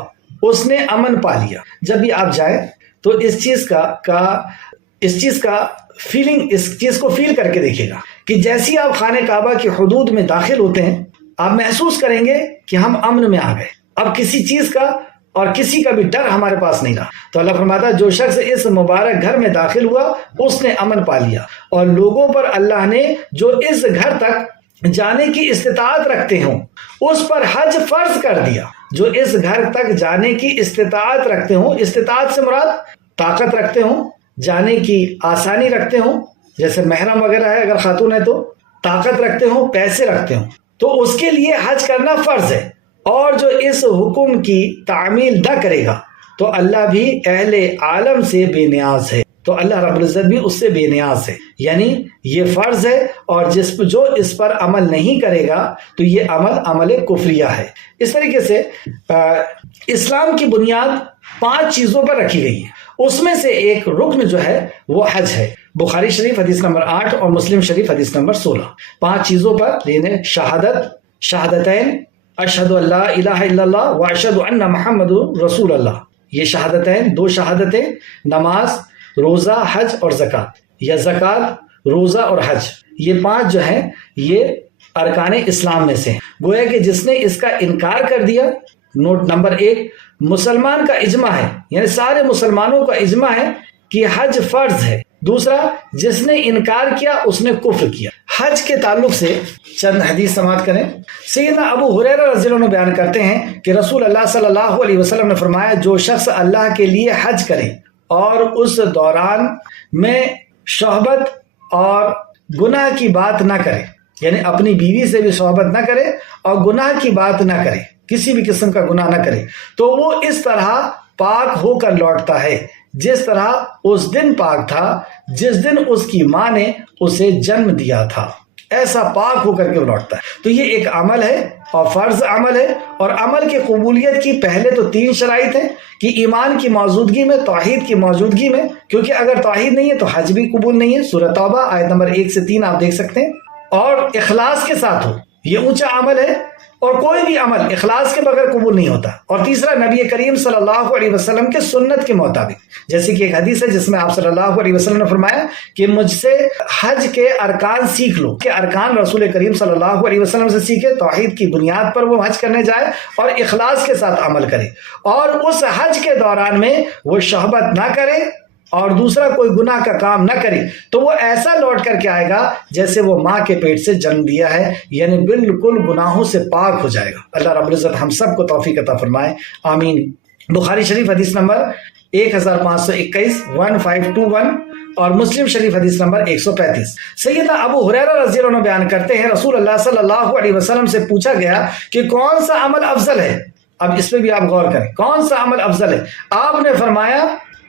اس نے امن پا لیا۔ جب بھی آپ جائیں تو اس چیز کو فیل کر کے دیکھیے گا کہ جیسی آپ خانہ کعبہ کی حدود میں داخل ہوتے ہیں، آپ محسوس کریں گے کہ ہم امن میں آ گئے، اب کسی چیز کا اور کسی کا بھی ڈر ہمارے پاس نہیں رہا۔ تو اللہ فرماتا ہے جو شخص اس مبارک گھر میں داخل ہوا اس نے امن پا لیا، اور لوگوں پر اللہ نے جو اس گھر تک جانے کی استطاعت رکھتے ہوں اس پر حج فرض کر دیا۔ جو اس گھر تک جانے کی استطاعت رکھتے ہوں، استطاعت سے مراد طاقت رکھتے ہوں، جانے کی آسانی رکھتے ہوں، جیسے محرم وغیرہ ہے اگر خاتون ہے تو، طاقت رکھتے ہوں، پیسے رکھتے ہوں، تو اس کے لیے حج کرنا فرض ہے۔ اور جو اس حکم کی تعمیل نہ کرے گا تو اللہ بھی اہل عالم سے بے نیاز ہے، تو اللہ رب العزت بھی اس سے بے نیاز ہے، یعنی یہ فرض ہے، اور جو اس پر عمل نہیں کرے گا تو یہ عمل کفریہ ہے۔ اس طریقے سے اسلام کی بنیاد 5 چیزوں پر رکھی گئی ہے، اس میں سے ایک رکن جو ہے وہ حج ہے۔ بخاری شریف حدیث نمبر 8 اور مسلم شریف حدیث نمبر 16، 5 چیزوں پر، یعنی شہادتین، اشہد اللہ الہ الا اللہ و اشہد ان محمد رسول اللہ، یہ شہادتین، 2 شہادتیں، نماز، روزہ، حج اور زکوٰۃ، یا زکوٰۃ، روزہ اور حج، یہ 5 جو ہیں یہ ارکان اسلام میں سے ہیں۔ گویا کہ جس نے اس کا انکار کر دیا، نوٹ نمبر 1، مسلمان کا اجماع ہے، یعنی سارے مسلمانوں کا اجماع ہے کہ حج فرض ہے۔ دوسرا، جس نے انکار کیا اس نے کفر کیا۔ حج کے تعلق سے چند حدیث سماعت کریں۔ سیدنا ابو ہریرہ رضی اللہ عنہ بیان کرتے ہیں کہ رسول اللہ صلی اللہ علیہ وسلم نے فرمایا، جو شخص اللہ کے لیے حج کرے اور اس دوران میں شہوت اور گناہ کی بات نہ کرے، یعنی اپنی بیوی سے بھی صحبت نہ کرے اور گناہ کی بات نہ کرے، کسی بھی قسم کا گناہ نہ کرے، تو وہ اس طرح پاک ہو کر لوٹتا ہے جس طرح اس دن پاک تھا جس دن اس کی ماں نے اسے جنم دیا تھا، ایسا پاک ہو کر کے لوٹتا ہے۔ تو یہ ایک عمل ہے اور فرض عمل ہے، اور عمل کی قبولیت کی پہلے تو 3 شرائط ہیں کہ ایمان کی موجودگی میں، توحید کی موجودگی میں، کیونکہ اگر توحید نہیں ہے تو حج بھی قبول نہیں ہے۔ سورہ توبہ آیت نمبر 1 سے 3 آپ دیکھ سکتے ہیں، اور اخلاص کے ساتھ ہو، یہ اونچا عمل ہے، اور کوئی بھی عمل اخلاص کے بغیر قبول نہیں ہوتا۔ اور تیسرا، نبی کریم صلی اللہ علیہ وسلم کے سنت کے مطابق، جیسے کہ ایک حدیث ہے جس میں آپ صلی اللہ علیہ وسلم نے فرمایا کہ مجھ سے حج کے ارکان سیکھ لو، کہ ارکان رسول کریم صلی اللہ علیہ وسلم سے سیکھے، توحید کی بنیاد پر وہ حج کرنے جائے اور اخلاص کے ساتھ عمل کرے، اور اس حج کے دوران میں وہ شہوت نہ کرے اور دوسرا کوئی گناہ کا کام نہ کرے، تو وہ ایسا لوٹ کر کے آئے گا جیسے وہ ماں کے پیٹ سے جنم دیا ہے، یعنی بالکل گناہوں سے پاک ہو جائے گا۔ اللہ رب العزت ہم سب کو توفیق عطا فرمائے، آمین۔ بخاری شریف حدیث نمبر 1521 1521 اور مسلم شریف حدیث نمبر 135۔ سیدنا ابو ہریرہ رضی اللہ عنہ بیان کرتے ہیں رسول اللہ صلی اللہ علیہ وسلم سے پوچھا گیا کہ کون سا عمل افضل ہے؟ اب اس پہ بھی آپ غور کریں، کون سا عمل افضل ہے؟ آپ نے فرمایا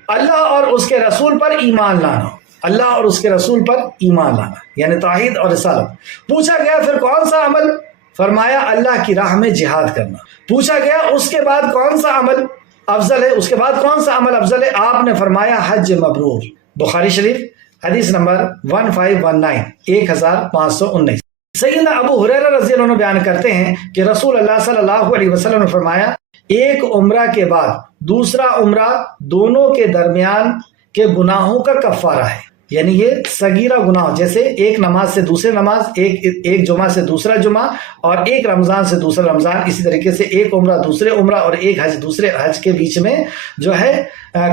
اللہ اور اس کے رسول پر ایمان لانا، اللہ اور اس کے رسول پر ایمان لانا، یعنی توحید اور رسالت۔ پوچھا گیا پھر کون سا عمل؟ فرمایا اللہ کی راہ میں جہاد کرنا۔ پوچھا گیا اس کے بعد کون سا عمل افضل ہے؟ اس کے بعد کون سا عمل افضل ہے؟ آپ نے فرمایا حج مبرور۔ بخاری شریف حدیث نمبر 1519 1519۔ سیدنا ابو ہریرہ رضی اللہ عنہ بیان کرتے ہیں کہ رسول اللہ صلی اللہ علیہ وسلم نے فرمایا ایک عمرہ کے بعد دوسرا عمرہ دونوں کے درمیان کے گناہوں کا کفارہ ہے، یعنی یہ صغیرہ گناہ، جیسے ایک نماز سے دوسرے نماز، ایک جمعہ سے دوسرا جمعہ، اور ایک رمضان سے دوسرا رمضان، اسی طریقے سے ایک عمرہ دوسرے عمرہ اور ایک حج دوسرے حج کے بیچ میں جو ہے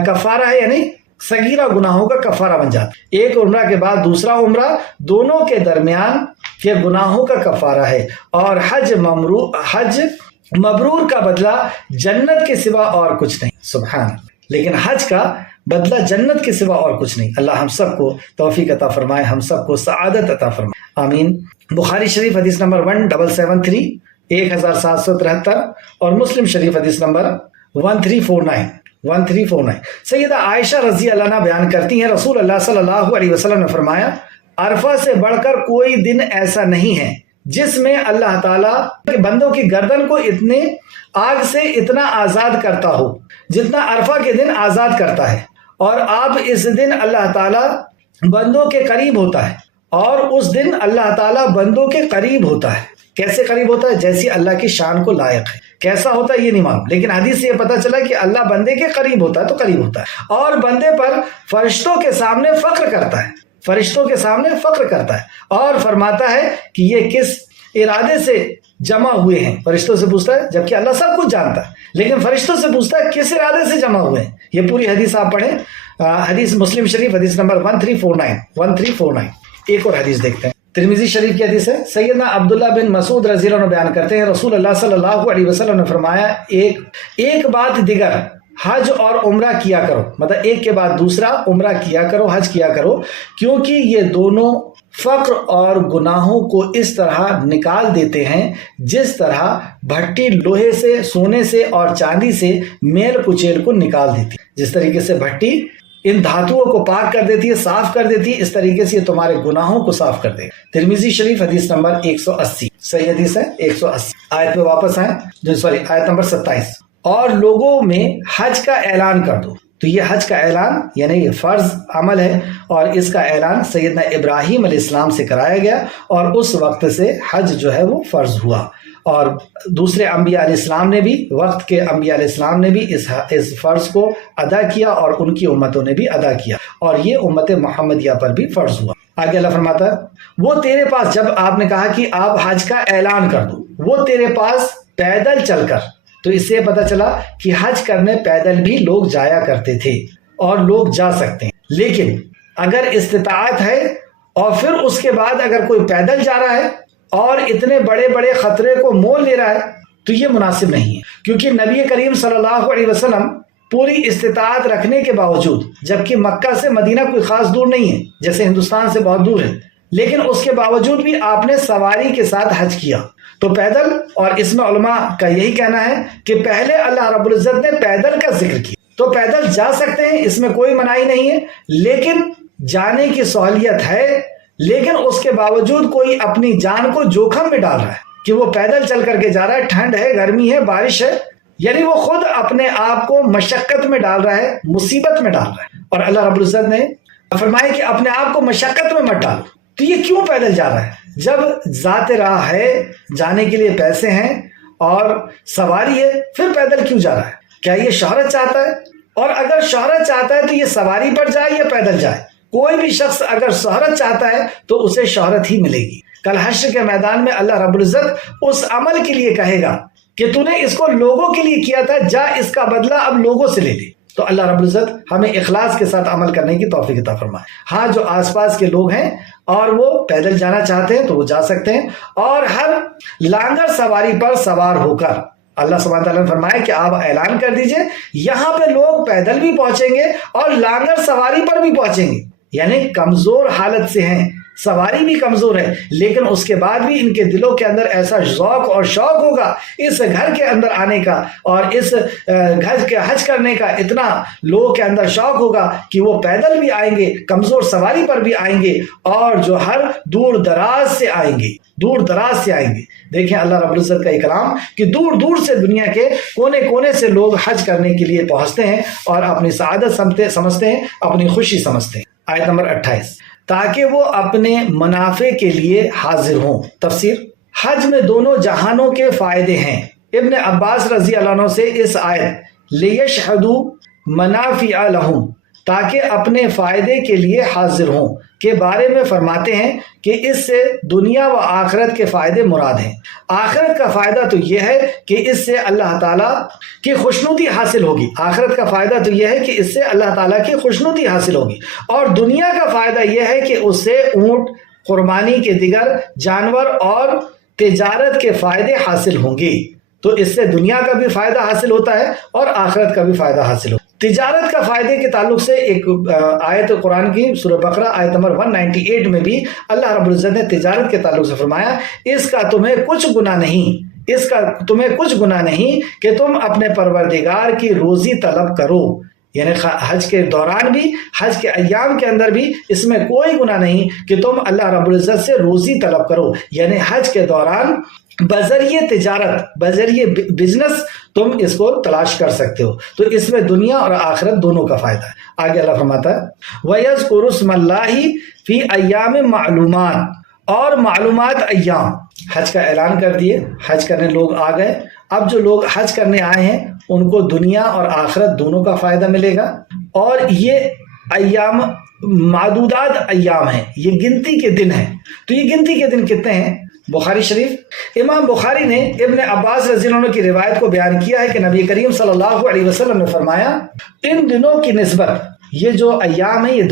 کفارہ ہے، یعنی صغیرہ گناہوں کا کفارہ بن جاتا ہے۔ ایک عمرہ کے بعد دوسرا عمرہ دونوں کے درمیان کے گناہوں کا کفارہ ہے، اور حج مبرور کا بدلہ جنت کے سوا اور کچھ نہیں۔ سبحان اللہ، لیکن حج کا بدلہ جنت کے سوا اور کچھ نہیں۔ اللہ ہم سب کو توفیق عطا فرمائے، ہم سب کو سعادت عطا فرمائے، آمین۔ بخاری شریف حدیث نمبر 1773 1773 اور مسلم شریف حدیث نمبر 1349 سیدہ عائشہ رضی اللہ عنہ بیان کرتی ہیں رسول اللہ صلی اللہ علیہ وسلم نے فرمایا عرفہ سے بڑھ کر کوئی دن ایسا نہیں ہے جس میں اللہ تعالیٰ کے بندوں کی گردن کو اتنے آگ سے اتنا آزاد کرتا ہو جتنا عرفہ کے دن آزاد کرتا ہے، اور آپ اس دن اللہ تعالیٰ بندوں کے قریب ہوتا ہے، اور اس دن اللہ تعالیٰ بندوں کے قریب ہوتا ہے۔ کیسے قریب ہوتا ہے؟ جیسی اللہ کی شان کو لائق ہے۔ کیسا ہوتا ہے یہ نہیں معلوم، لیکن حدیث سے یہ پتہ چلا کہ اللہ بندے کے قریب ہوتا ہے تو قریب ہوتا ہے، اور بندے پر فرشتوں کے سامنے فخر کرتا ہے، فرشتوں کے سامنے فخر کرتا ہے، اور فرماتا ہے کہ یہ کس ارادے سے جمع ہوئے ہیں۔ فرشتوں سے پوچھتا ہے، جبکہ اللہ سب کچھ جانتا ہے، لیکن فرشتوں سے پوچھتا ہے کس ارادے سے جمع ہوئے ہیں۔ یہ پوری حدیث آپ پڑھیں، حدیث مسلم شریف حدیث نمبر 1349۔ ایک اور حدیث دیکھتے ہیں، ترمذی شریف کی حدیث ہے۔ سیدنا عبداللہ بن مسعود رضی اللہ عنہ بیان کرتے ہیں رسول اللہ صلی اللہ علیہ وسلم نے فرمایا ایک بعد دیگر حج اور عمرہ کیا کرو، مطلب ایک کے بعد دوسرا عمرہ کیا کرو، حج کیا کرو، کیونکہ یہ دونوں فقر اور گناہوں کو اس طرح نکال دیتے ہیں جس طرح بھٹی لوہے سے، سونے سے اور چاندی سے میل کچیل کو نکال دیتی ہے۔ جس طریقے سے بھٹی ان دھاتوؤں کو پاک کر دیتی ہے، صاف کر دیتی ہے، اس طریقے سے یہ تمہارے گناہوں کو صاف کر دے گا۔ ترمذی شریف حدیث نمبر 180، صحیح حدیث ہے 180۔ آیت پہ واپس آئیں، آیت نمبر 27۔ اور لوگوں میں حج کا اعلان کر دو۔ تو یہ حج کا اعلان یعنی یہ فرض عمل ہے، اور اس کا اعلان سیدنا ابراہیم علیہ السلام سے کرایا گیا، اور اس وقت سے حج جو ہے وہ فرض ہوا، اور دوسرے انبیاء علیہ السلام نے بھی، وقت کے انبیاء علیہ السلام نے بھی اس فرض کو ادا کیا، اور ان کی امتوں نے بھی ادا کیا، اور یہ امت محمدیہ پر بھی فرض ہوا۔ آگے اللہ فرماتا ہے وہ تیرے پاس، جب آپ نے کہا کہ آپ حج کا اعلان کر دو، وہ تیرے پاس پیدل چل کر، تو اس سے پتہ چلا کہ حج کرنے پیدل بھی لوگ جایا کرتے تھے اور لوگ جا سکتے ہیں، لیکن اگر استطاعت ہے اور پھر اس کے بعد اگر کوئی پیدل جا رہا ہے اور اتنے بڑے بڑے خطرے کو مول لے رہا ہے تو یہ مناسب نہیں ہے، کیونکہ نبی کریم صلی اللہ علیہ وسلم پوری استطاعت رکھنے کے باوجود، جبکہ مکہ سے مدینہ کوئی خاص دور نہیں ہے، جیسے ہندوستان سے بہت دور ہے، لیکن اس کے باوجود بھی آپ نے سواری کے ساتھ حج کیا تو پیدل، اور اس میں علماء کا یہی کہنا ہے کہ پہلے اللہ رب العزت نے پیدل کا ذکر کیا، تو پیدل جا سکتے ہیں، اس میں کوئی منائی نہیں ہے، لیکن جانے کی سہولیت ہے، لیکن اس کے باوجود کوئی اپنی جان کو جوخم میں ڈال رہا ہے کہ وہ پیدل چل کر کے جا رہا ہے، ٹھنڈ ہے، گرمی ہے، بارش ہے، یعنی وہ خود اپنے آپ کو مشقت میں ڈال رہا ہے، مصیبت میں ڈال رہا ہے، اور اللہ رب العزت نے فرمایا کہ اپنے آپ کو مشقت میں مت ڈالو۔ تو یہ کیوں پیدل جا رہا ہے جب ذات راہ ہے، جانے کے لیے پیسے ہیں اور سواری ہے، پھر پیدل کیوں جا رہا ہے؟ کیا یہ شہرت چاہتا ہے؟ اور اگر شہرت چاہتا ہے تو یہ سواری پر جائے یا پیدل جائے؟ کوئی بھی شخص اگر شہرت چاہتا ہے تو اسے شہرت ہی ملے گی۔ کل حشر کے میدان میں اللہ رب العزت اس عمل کے لیے کہے گا کہ تو نے اس کو لوگوں کے لیے کیا تھا، جا اس کا بدلہ اب لوگوں سے لے لے۔ تو اللہ رب العزت ہمیں اخلاص کے ساتھ عمل کرنے کی توفیق عطا فرمائے۔ ہاں، جو آس پاس کے لوگ ہیں اور وہ پیدل جانا چاہتے ہیں تو وہ جا سکتے ہیں، اور ہر لانگڑ سواری پر سوار ہو کر اللہ سبحانہ تعالیٰ نے فرمایا کہ آپ اعلان کر دیجئے یہاں پہ لوگ پیدل بھی پہنچیں گے اور لانگر سواری پر بھی پہنچیں گے، یعنی کمزور حالت سے ہیں، سواری بھی کمزور ہے، لیکن اس کے بعد بھی ان کے دلوں کے اندر ایسا ذوق اور شوق ہوگا اس گھر کے اندر آنے کا اور اس گھر کے حج کرنے کا، اتنا لوگوں کے اندر شوق ہوگا کہ وہ پیدل بھی آئیں گے، کمزور سواری پر بھی آئیں گے، اور جو ہر دور دراز سے آئیں گے، دور دراز سے آئیں گے۔ دیکھیں اللہ رب العزت کا اکرام کہ دور دور سے دنیا کے کونے کونے سے لوگ حج کرنے کے لیے پہنچتے ہیں اور اپنی سعادت سمجھتے ہیں، اپنی خوشی سمجھتے ہیں۔ آیت نمبر 28، تاکہ وہ اپنے منافع کے لیے حاضر ہوں۔ تفسیر، حج میں دونوں جہانوں کے فائدے ہیں۔ ابن عباس رضی اللہ عنہ سے اس آیت لیشہدوا منافع لہم، تاکہ اپنے فائدے کے لیے حاضر ہوں کے بارے میں فرماتے ہیں کہ اس سے دنیا و آخرت کے فائدے مراد ہیں۔ آخرت کا فائدہ تو یہ ہے کہ اس سے اللہ تعالیٰ کی خوشنودی حاصل ہوگی، آخرت کا فائدہ تو یہ ہے کہ اس سے اللہ تعالیٰ کی خوشنودی حاصل ہوگی، اور دنیا کا فائدہ یہ ہے کہ اس سے اونٹ، قربانی کے دیگر جانور اور تجارت کے فائدے حاصل ہوں گے۔ تو اس سے دنیا کا بھی فائدہ حاصل ہوتا ہے اور آخرت کا بھی فائدہ حاصل ہوتا ہے۔ تجارت کا فائدے کے تعلق سے ایک آیت قرآن کی سورہ بقرہ آیت نمبر 198 میں بھی اللہ رب العزت نے تجارت کے تعلق سے فرمایا، اس کا تمہیں کچھ گناہ نہیں کہ تم اپنے پروردگار کی روزی طلب کرو، یعنی حج کے دوران بھی، حج کے ایام کے اندر بھی اس میں کوئی گناہ نہیں کہ تم اللہ رب العزت سے روزی طلب کرو، یعنی حج کے دوران بذریعہ تجارت، بذریعہ بزنس تم اس کو تلاش کر سکتے ہو۔ تو اس میں دنیا اور آخرت دونوں کا فائدہ ہے۔ آگے اللہ فرماتا ہے وَيَذْكُرُ اسْمَ اللَّهِ فِي أَيَّامٍ مَعْلُومَاتٍ، اور معلومات ایام، حج کا اعلان کر دیے، حج کرنے لوگ آ گئے، اب جو لوگ حج کرنے آئے ہیں ان کو دنیا اور آخرت دونوں کا فائدہ ملے گا، اور یہ ایام معدودات ایام ہیں، یہ گنتی کے دن ہیں۔ تو یہ گنتی کے دن کتنے ہیں؟ بخاری شریف، امام بخاری نے ابن عباس رضی اللہ عنہ کی روایت کو بیان کیا ہے کہ نبی کریم صلی اللہ علیہ وسلم نے فرمایا، ان دنوں کی نسبت، یہ جو ایام ہیں یہ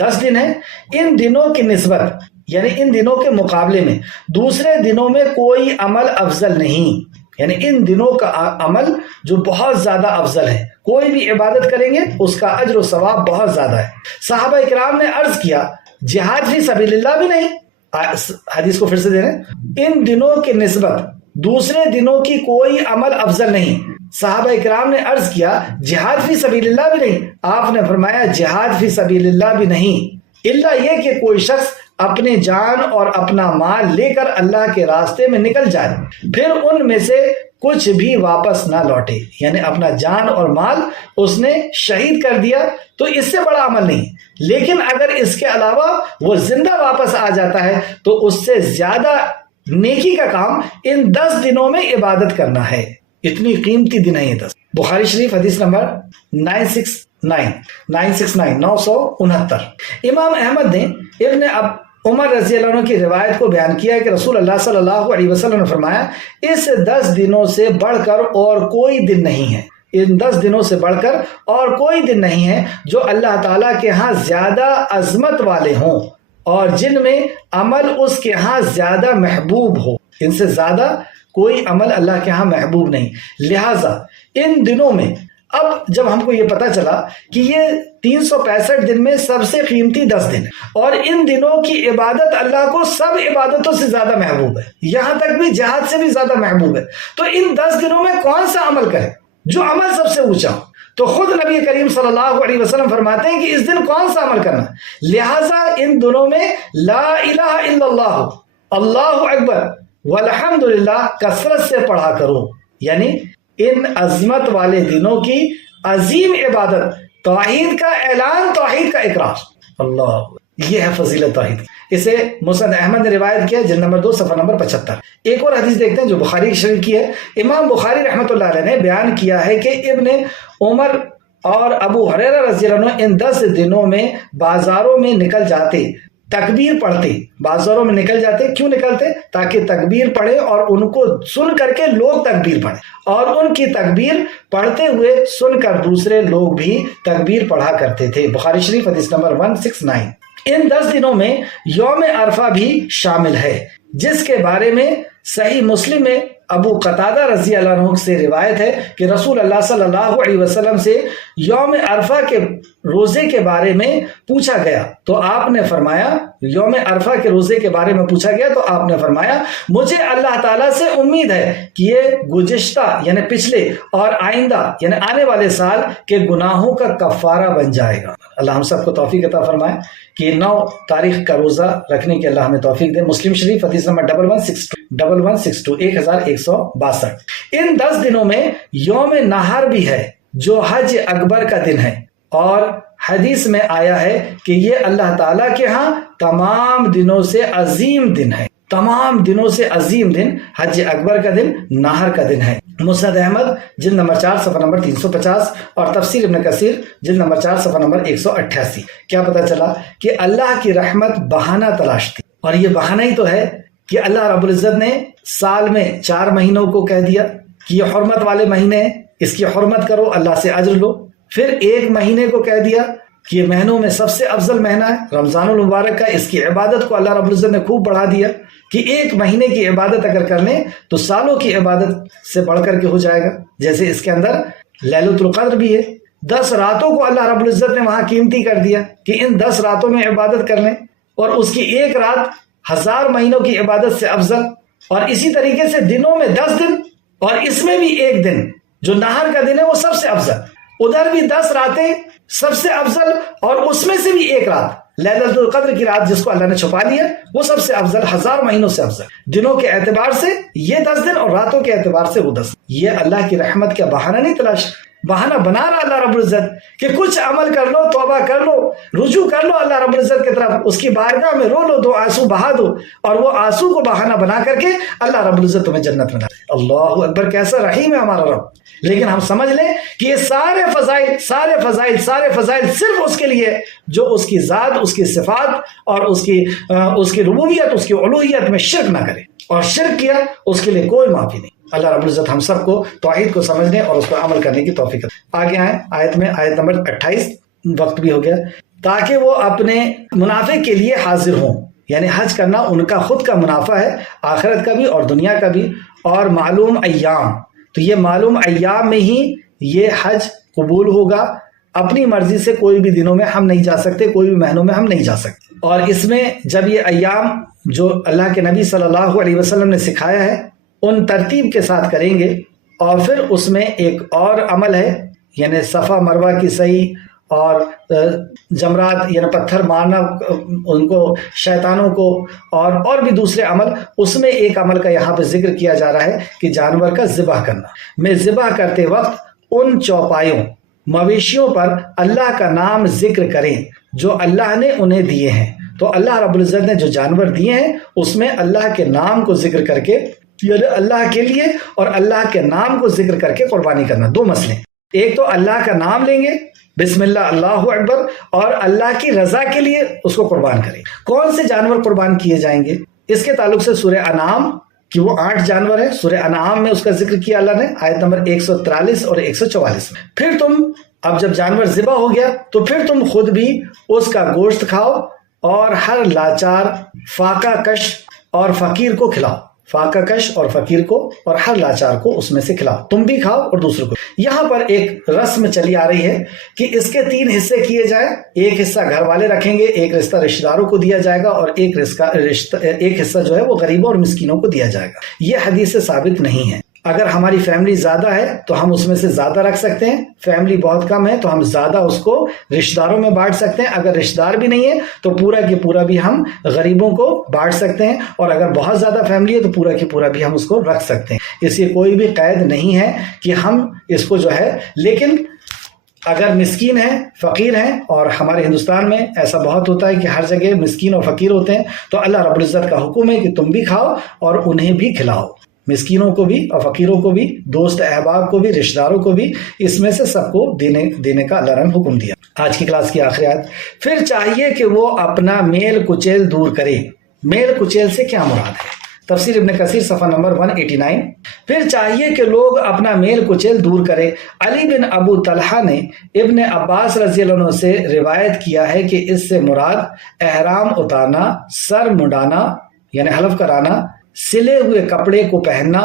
10 دن ہیں، ان دنوں کی نسبت یعنی ان دنوں کے مقابلے میں دوسرے دنوں میں کوئی عمل افضل نہیں، یعنی ان دنوں کا عمل جو بہت زیادہ افضل ہے، کوئی بھی عبادت کریں گے اس کا اجر و ثواب بہت زیادہ ہے۔ صحابہ اکرام نے عرض کیا جہاد فی سبیل اللہ بھی نہیں؟ حدیث کو پھر سے دے رہے ہیں، ان دنوں کی نسبت دوسرے دنوں کی کوئی عمل افضل نہیں۔ صحابہ اکرام نے عرض کیا جہاد فی سبیل اللہ بھی نہیں؟ آپ نے فرمایا جہاد فی سبیل اللہ بھی نہیں، الا یہ کہ کوئی شخص اپنے جان اور اپنا مال لے کر اللہ کے راستے میں نکل جائے، پھر ان میں سے کچھ بھی واپس نہ لوٹے، یعنی اپنا جان اور مال اس نے شہید کر دیا تو اس سے بڑا عمل نہیں، لیکن اگر اس کے علاوہ وہ زندہ واپس آ جاتا ہے تو اس سے زیادہ نیکی کا کام ان 10 دنوں میں عبادت کرنا ہے۔ اتنی قیمتی دن ہے یہ 10۔ بخاری شریف حدیث نمبر 969 امام احمد نے ابن عمر رضی اللہ عنہ کی روایت کو بیان کیا ہے کہ رسول اللہ صلی اللہ علیہ وسلم نے فرمایا، اس 10 دنوں سے بڑھ کر اور کوئی دن نہیں ہے، ان 10 دنوں سے بڑھ کر اور کوئی دن نہیں ہے جو اللہ تعالیٰ کے ہاں زیادہ عظمت والے ہوں اور جن میں عمل اس کے ہاں زیادہ محبوب ہو۔ ان سے زیادہ کوئی عمل اللہ کے ہاں محبوب نہیں، لہٰذا ان دنوں میں، اب جب ہم کو یہ پتا چلا کہ یہ 365 دن میں سب سے قیمتی 10 دن ہے اور ان دنوں کی عبادت اللہ کو سب عبادتوں سے زیادہ محبوب ہے، یہاں تک بھی جہاد سے بھی زیادہ محبوب ہے، تو ان 10 دنوں میں کون سا عمل کرے جو عمل سب سے اونچا ہو؟ تو خود نبی کریم صلی اللہ علیہ وسلم فرماتے ہیں کہ اس دن کون سا عمل کرنا، لہٰذا ان دنوں میں لا الہ الا اللہ، اللہ اکبر والحمدللہ کثرت سے پڑھا کرو، یعنی ان عظمت والے دنوں کی عظیم عبادت، توحید کا اعلان، توحید کا اقرار، اللہ، یہ ہے فضیلت توحید۔ اسے مسند احمد نے روایت کیا جلد نمبر 2 صفحہ نمبر 75۔ ایک اور حدیث دیکھتے ہیں جو بخاری شریف کی ہے۔ امام بخاری رحمۃ اللہ علیہ نے بیان کیا ہے کہ ابن عمر اور ابو ہریرہ رضی اللہ عنہ ان 10 دنوں میں بازاروں میں نکل جاتے، تکبیر پڑھتے، بازاروں میں نکل جاتے، کیوں نکلتے؟ تاکہ تکبیر پڑھے اور ان کو سن کر کے لوگ تکبیر پڑھیں، اور ان کی تکبیر پڑھتے ہوئے سن کر دوسرے لوگ بھی تکبیر پڑھا کرتے تھے۔ بخاری شریف حدیث نمبر 169۔ ان 10 دنوں میں یوم عرفہ بھی شامل ہے، جس کے بارے میں صحیح مسلم میں ابو قتادہ رضی اللہ عنہ سے روایت ہے کہ رسول اللہ صلی اللہ علیہ وسلم سے یوم عرفہ کے روزے کے بارے میں پوچھا گیا تو آپ نے فرمایا، یوم عرفہ کے روزے کے بارے میں پوچھا گیا تو آپ نے فرمایا مجھے اللہ تعالیٰ سے امید ہے کہ یہ گزشتہ یعنی پچھلے اور آئندہ یعنی آنے والے سال کے گناہوں کا کفارہ بن جائے گا۔ اللہ ہم سب کو توفیق عطا فرمائے کہ 9 تاریخ کا روزہ رکھنے کی اللہ ہمیں توفیق دے۔ مسلم شریف حدیث نمبر 1162 1162۔ ان 10 دنوں میں یوم نہر بھی ہے جو حج اکبر کا دن ہے، اور حدیث میں آیا ہے کہ یہ اللہ تعالیٰ کے ہاں تمام دنوں سے عظیم دن ہے۔ تمام دنوں سے عظیم دن حج اکبر کا دن نہر کا دن ہے۔ مسند احمد جلد نمبر 4 صفحہ نمبر 350 اور تفسیر ابن کثیر جلد نمبر 4 صفحہ نمبر 188۔ کیا پتہ چلا کہ اللہ کی رحمت بہانہ تلاش تھی، اور یہ بہانہ ہی تو ہے کہ اللہ رب العزت نے سال میں 4 مہینوں کو کہہ دیا کہ یہ حرمت والے مہینے ہیں، اس کی حرمت کرو، اللہ سے اجر لو۔ پھر 1 مہینے کو کہہ دیا کہ یہ مہینوں میں سب سے افضل مہینہ ہے رمضان المبارک کا، اس کی عبادت کو اللہ رب العزت نے خوب بڑھا دیا کہ 1 مہینے کی عبادت اگر کر لیں تو سالوں کی عبادت سے بڑھ کر کے ہو جائے گا۔ جیسے اس کے اندر لیلۃ القدر بھی ہے، 10 راتوں کو اللہ رب العزت نے وہاں قیمتی کر دیا کہ ان 10 راتوں میں عبادت کر لیں، اور اس کی 1 رات 1000 مہینوں کی عبادت سے افضل۔ اور اسی طریقے سے دنوں میں 10 دن، اور اس میں بھی 1 دن جو نہر کا دن ہے وہ سب سے افضل، ادھر بھی 10 راتیں سب سے افضل، اور اس میں سے بھی 1 رات لیلۃ القدر کی رات جس کو اللہ نے چھپا لیا وہ سب سے افضل، 1000 مہینوں سے افضل۔ دنوں کے اعتبار سے یہ 10 دن اور راتوں کے اعتبار سے وہ 10۔ یہ اللہ کی رحمت کا بہانہ نہیں تلاش، بہانہ بنا رہا اللہ رب العزت کہ کچھ عمل کر لو، توبہ کر لو، رجوع کر لو اللہ رب العزت کی طرف، اس کی بارگاہ میں رو لو، 2 آنسو بہا دو، اور وہ آنسو کو بہانہ بنا کر کے اللہ رب العزت تمہیں جنت میں ڈالے۔ اللہ اکبر، کیسا رحیم ہے ہمارا رب۔ لیکن ہم سمجھ لیں کہ یہ سارے فضائل صرف اس کے لیے جو اس کی ذات، اس کی صفات اور اس کی ربوبیت، اس کی الوہیت میں شرک نہ کرے، اور شرک کیا اس کے لیے کوئی معافی نہیں۔ اللہ رب العزت ہم سب کو توحید کو سمجھنے اور اس پر عمل کرنے کی توفیق دے۔ آگے آئیں آیت میں، آیت نمبر 28، وقت بھی ہو گیا، تاکہ وہ اپنے منافع کے لیے حاضر ہوں، یعنی حج کرنا ان کا خود کا منافع ہے، آخرت کا بھی اور دنیا کا بھی، اور معلوم ایام، تو یہ معلوم ایام میں ہی یہ حج قبول ہوگا۔ اپنی مرضی سے کوئی بھی دنوں میں ہم نہیں جا سکتے، کوئی بھی مہینوں میں ہم نہیں جا سکتے، اور اس میں جب یہ ایام جو اللہ کے نبی صلی اللہ علیہ وسلم نے سکھایا ہے ان ترتیب کے ساتھ کریں گے، اور پھر اس میں ایک اور عمل ہے یعنی صفا مروہ کی صحیح، اور جمرات یعنی پتھر مارنا ان کو، شیطانوں کو، اور بھی دوسرے عمل۔ اس میں ایک عمل کا یہاں پہ ذکر کیا جا رہا ہے کہ جانور کا ذبح کرنا۔ میں ذبح کرتے وقت ان چوپایوں، مویشیوں پر اللہ کا نام ذکر کریں جو اللہ نے انہیں دیے ہیں۔ تو اللہ رب العزت نے جو جانور دیے ہیں اس میں اللہ کے نام کو ذکر کر کے، یعنی اللہ کے لیے اور اللہ کے نام کو ذکر کر کے قربانی کرنا۔ 2 مسئلے، ایک تو اللہ کا نام لیں گے، بسم اللہ اللہ اکبر، اور اللہ کی رضا کے لیے اس کو قربان کریں۔ کون سے جانور قربان کیے جائیں گے؟ اس کے تعلق سے سورہ انعام کہ وہ 8 جانور ہیں، سورہ انعام میں اس کا ذکر کیا اللہ نے، آیت نمبر 143 اور 144 میں۔ پھر تم، اب جب جانور ذبح ہو گیا تو پھر تم خود بھی اس کا گوشت کھاؤ، اور ہر لاچار، فاقہ کش اور فقیر کو کھلاؤ، فاقہ کش اور فقیر کو اور ہر لاچار کو اس میں سے کھلاؤ، تم بھی کھاؤ اور دوسروں کو۔ یہاں پر ایک رسم چلی آ رہی ہے کہ اس کے 3 حصے کیے جائیں، ایک حصہ گھر والے رکھیں گے، ایک رشتہ رشتہ داروں کو دیا جائے گا، اور ایک حصہ جو ہے وہ غریبوں اور مسکینوں کو دیا جائے گا۔ یہ حدیث سے ثابت نہیں ہے۔ اگر ہماری فیملی زیادہ ہے تو ہم اس میں سے زیادہ رکھ سکتے ہیں، فیملی بہت کم ہے تو ہم زیادہ اس کو رشتہ داروں میں بانٹ سکتے ہیں، اگر رشتہ دار بھی نہیں ہے تو پورا کی پورا بھی ہم غریبوں کو بانٹ سکتے ہیں، اور اگر بہت زیادہ فیملی ہے تو پورا کی پورا بھی ہم اس کو رکھ سکتے ہیں۔ اس کی کوئی بھی قید نہیں ہے کہ ہم اس کو جو ہے، لیکن اگر مسکین ہیں، فقیر ہیں، اور ہمارے ہندوستان میں ایسا بہت ہوتا ہے کہ ہر جگہ مسکین اور فقیر ہوتے ہیں، تو اللہ رب العزت کا حکم ہے کہ تم بھی کھاؤ اور انہیں بھی کھلاؤ، مسکینوں کو بھی اور فقیروں کو بھی، دوست احباب کو بھی، رشتہ داروں کو بھی، اس میں سے سب کو دینے کا اللہ نے حکم دیا۔ آج کی کلاس کی آخری آیت، پھر چاہیے کہ وہ اپنا میل کچیل دور کرے۔ میل کچیل سے کیا مراد ہے؟ تفسیر ابن کثیر صفحہ نمبر 189۔ پھر چاہیے کہ لوگ اپنا میل کچیل دور کرے۔ علی بن ابو طلحہ نے ابن عباس رضی اللہ عنہ سے روایت کیا ہے کہ اس سے مراد احرام اتارنا، سر مڈانا یعنی حلف کرانا، سلے ہوئے کپڑے کو پہننا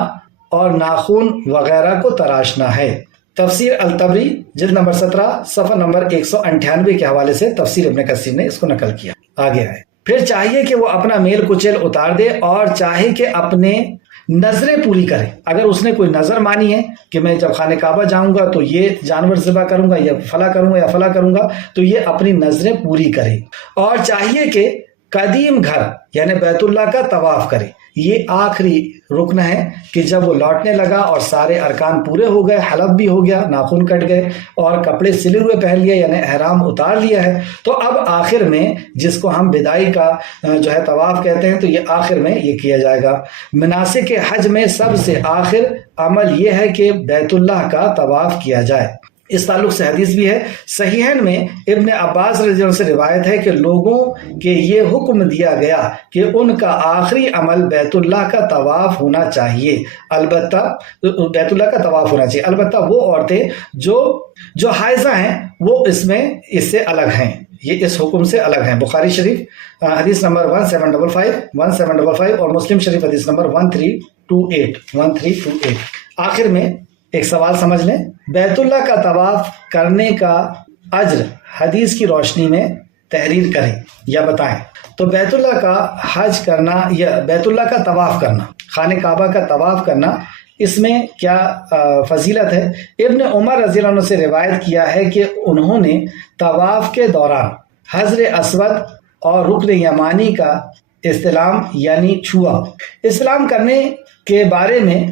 اور ناخن وغیرہ کو تراشنا ہے۔ تفسیر الطبری جلد نمبر 17 صفحہ نمبر 198 کے حوالے سے تفسیر ابن کثیر نے اس کو نقل کیا۔ آگے آئے، پھر چاہیے کہ وہ اپنا میل کچیل اتار دے اور چاہے کہ اپنے نظریں پوری کرے۔ اگر اس نے کوئی نظر مانی ہے کہ میں جب خانہ کعبہ جاؤں گا تو یہ جانور ذبح کروں گا یا فلاں کروں گا یا فلاں کروں گا، تو یہ اپنی نظریں پوری کرے، اور چاہیے کہ قدیم گھر یعنی بیت اللہ کا طواف کرے۔ یہ آخری رکن ہے کہ جب وہ لوٹنے لگا اور سارے ارکان پورے ہو گئے، حلق بھی ہو گیا، ناخن کٹ گئے اور کپڑے سلے ہوئے پہن لیے یعنی احرام اتار لیا ہے، تو اب آخر میں جس کو ہم بدائی کا جو ہے طواف کہتے ہیں، تو یہ آخر میں یہ کیا جائے گا۔ مناسک حج میں سب سے آخر عمل یہ ہے کہ بیت اللہ کا طواف کیا جائے۔ اس تعلق سے حدیث بھی ہے، صحیحین میں ابن عباس رضی اللہ عنہ سے روایت ہے کہ لوگوں کے یہ حکم دیا گیا کہ ان کا آخری عمل بیت اللہ کا طواف ہونا چاہیے، البتہ بیت اللہ کا طواف ہونا چاہیے، البتہ وہ عورتیں جو حائضہ ہیں وہ اس سے الگ ہیں، یہ اس حکم سے الگ ہیں۔ بخاری شریف حدیث نمبر 1755 اور مسلم شریف حدیث نمبر 1328۔ آخر میں ایک سوال سمجھ لیں، بیت اللہ کا طواف کرنے کا اجر حدیث کی روشنی میں تحریر کریں یا بتائیں۔ تو بیت اللہ کا حج کرنا یا بیت اللہ کا طواف کرنا، خانہ کعبہ کا طواف کرنا، اس میں کیا فضیلت ہے؟ ابن عمر رضی اللہ عنہ سے روایت کیا ہے کہ انہوں نے طواف کے دوران حجر اسود اور رکن یمانی کا استلام یعنی چھوا استلام کرنے کے بارے میں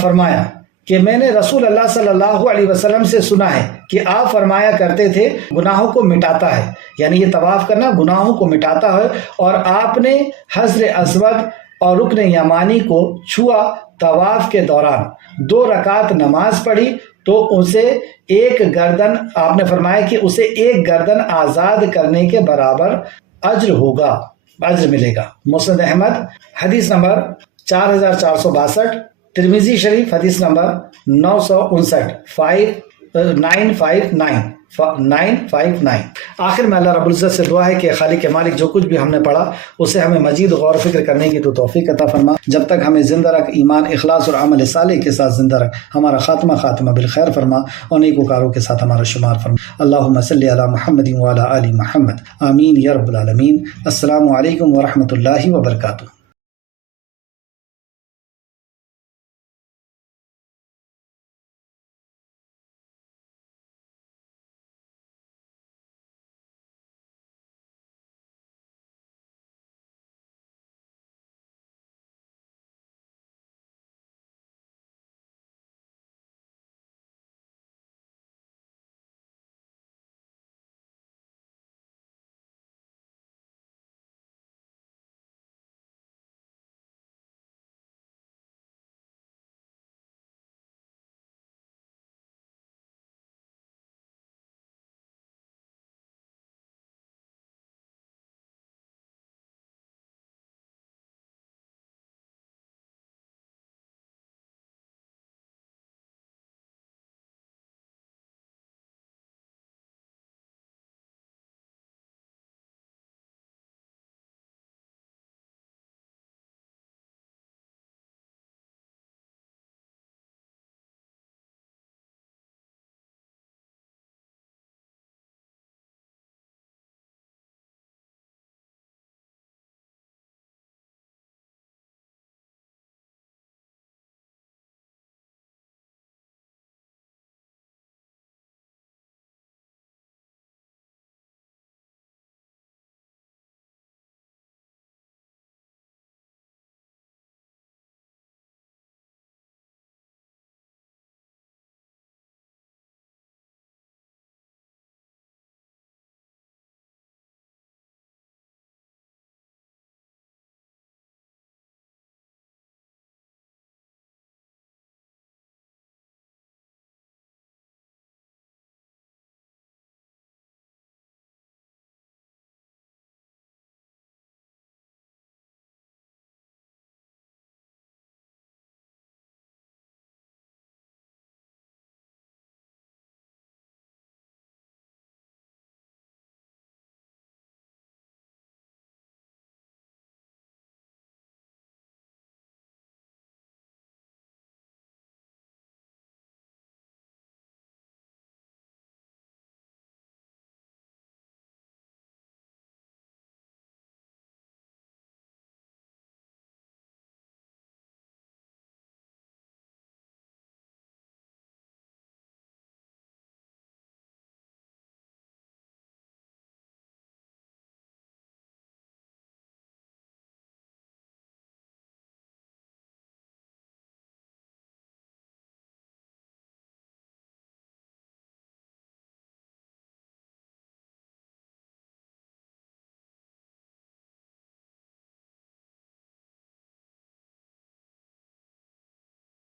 فرمایا کہ میں نے رسول اللہ صلی اللہ علیہ وسلم سے سنا ہے کہ آپ فرمایا کرتے تھے گناہوں کو مٹاتا ہے، یعنی یہ طواف کرنا گناہوں کو مٹاتا ہے، اور آپ نے حجر اسود اور رکن یمانی کو چھوا طواف کے دوران 2 رکعت نماز پڑھی تو اسے ایک گردن، آپ نے فرمایا کہ اسے ایک گردن آزاد کرنے کے برابر اجر ملے گا۔ مسند احمد حدیث نمبر 4462، ترمذی شریف حدیث نمبر 959 959۔ آخر میں اللہ رب العزت سے دعا ہے کہ خالق مالک جو کچھ بھی ہم نے پڑھا اسے ہمیں مزید غور و فکر کرنے کی تو توفیق عطا فرما، جب تک ہمیں زندہ رکھ، ایمان اخلاص اور عمل صالح کے ساتھ زندہ رکھ، ہمارا خاتمہ بالخیر فرما اور نیکوکاروں کے ساتھ ہمارا شمار فرما۔ اللہم صلی علی محمد وعلی آل محمد، آمین یا رب العالمین۔ السلام علیکم ورحمۃ اللہ وبرکاتہ۔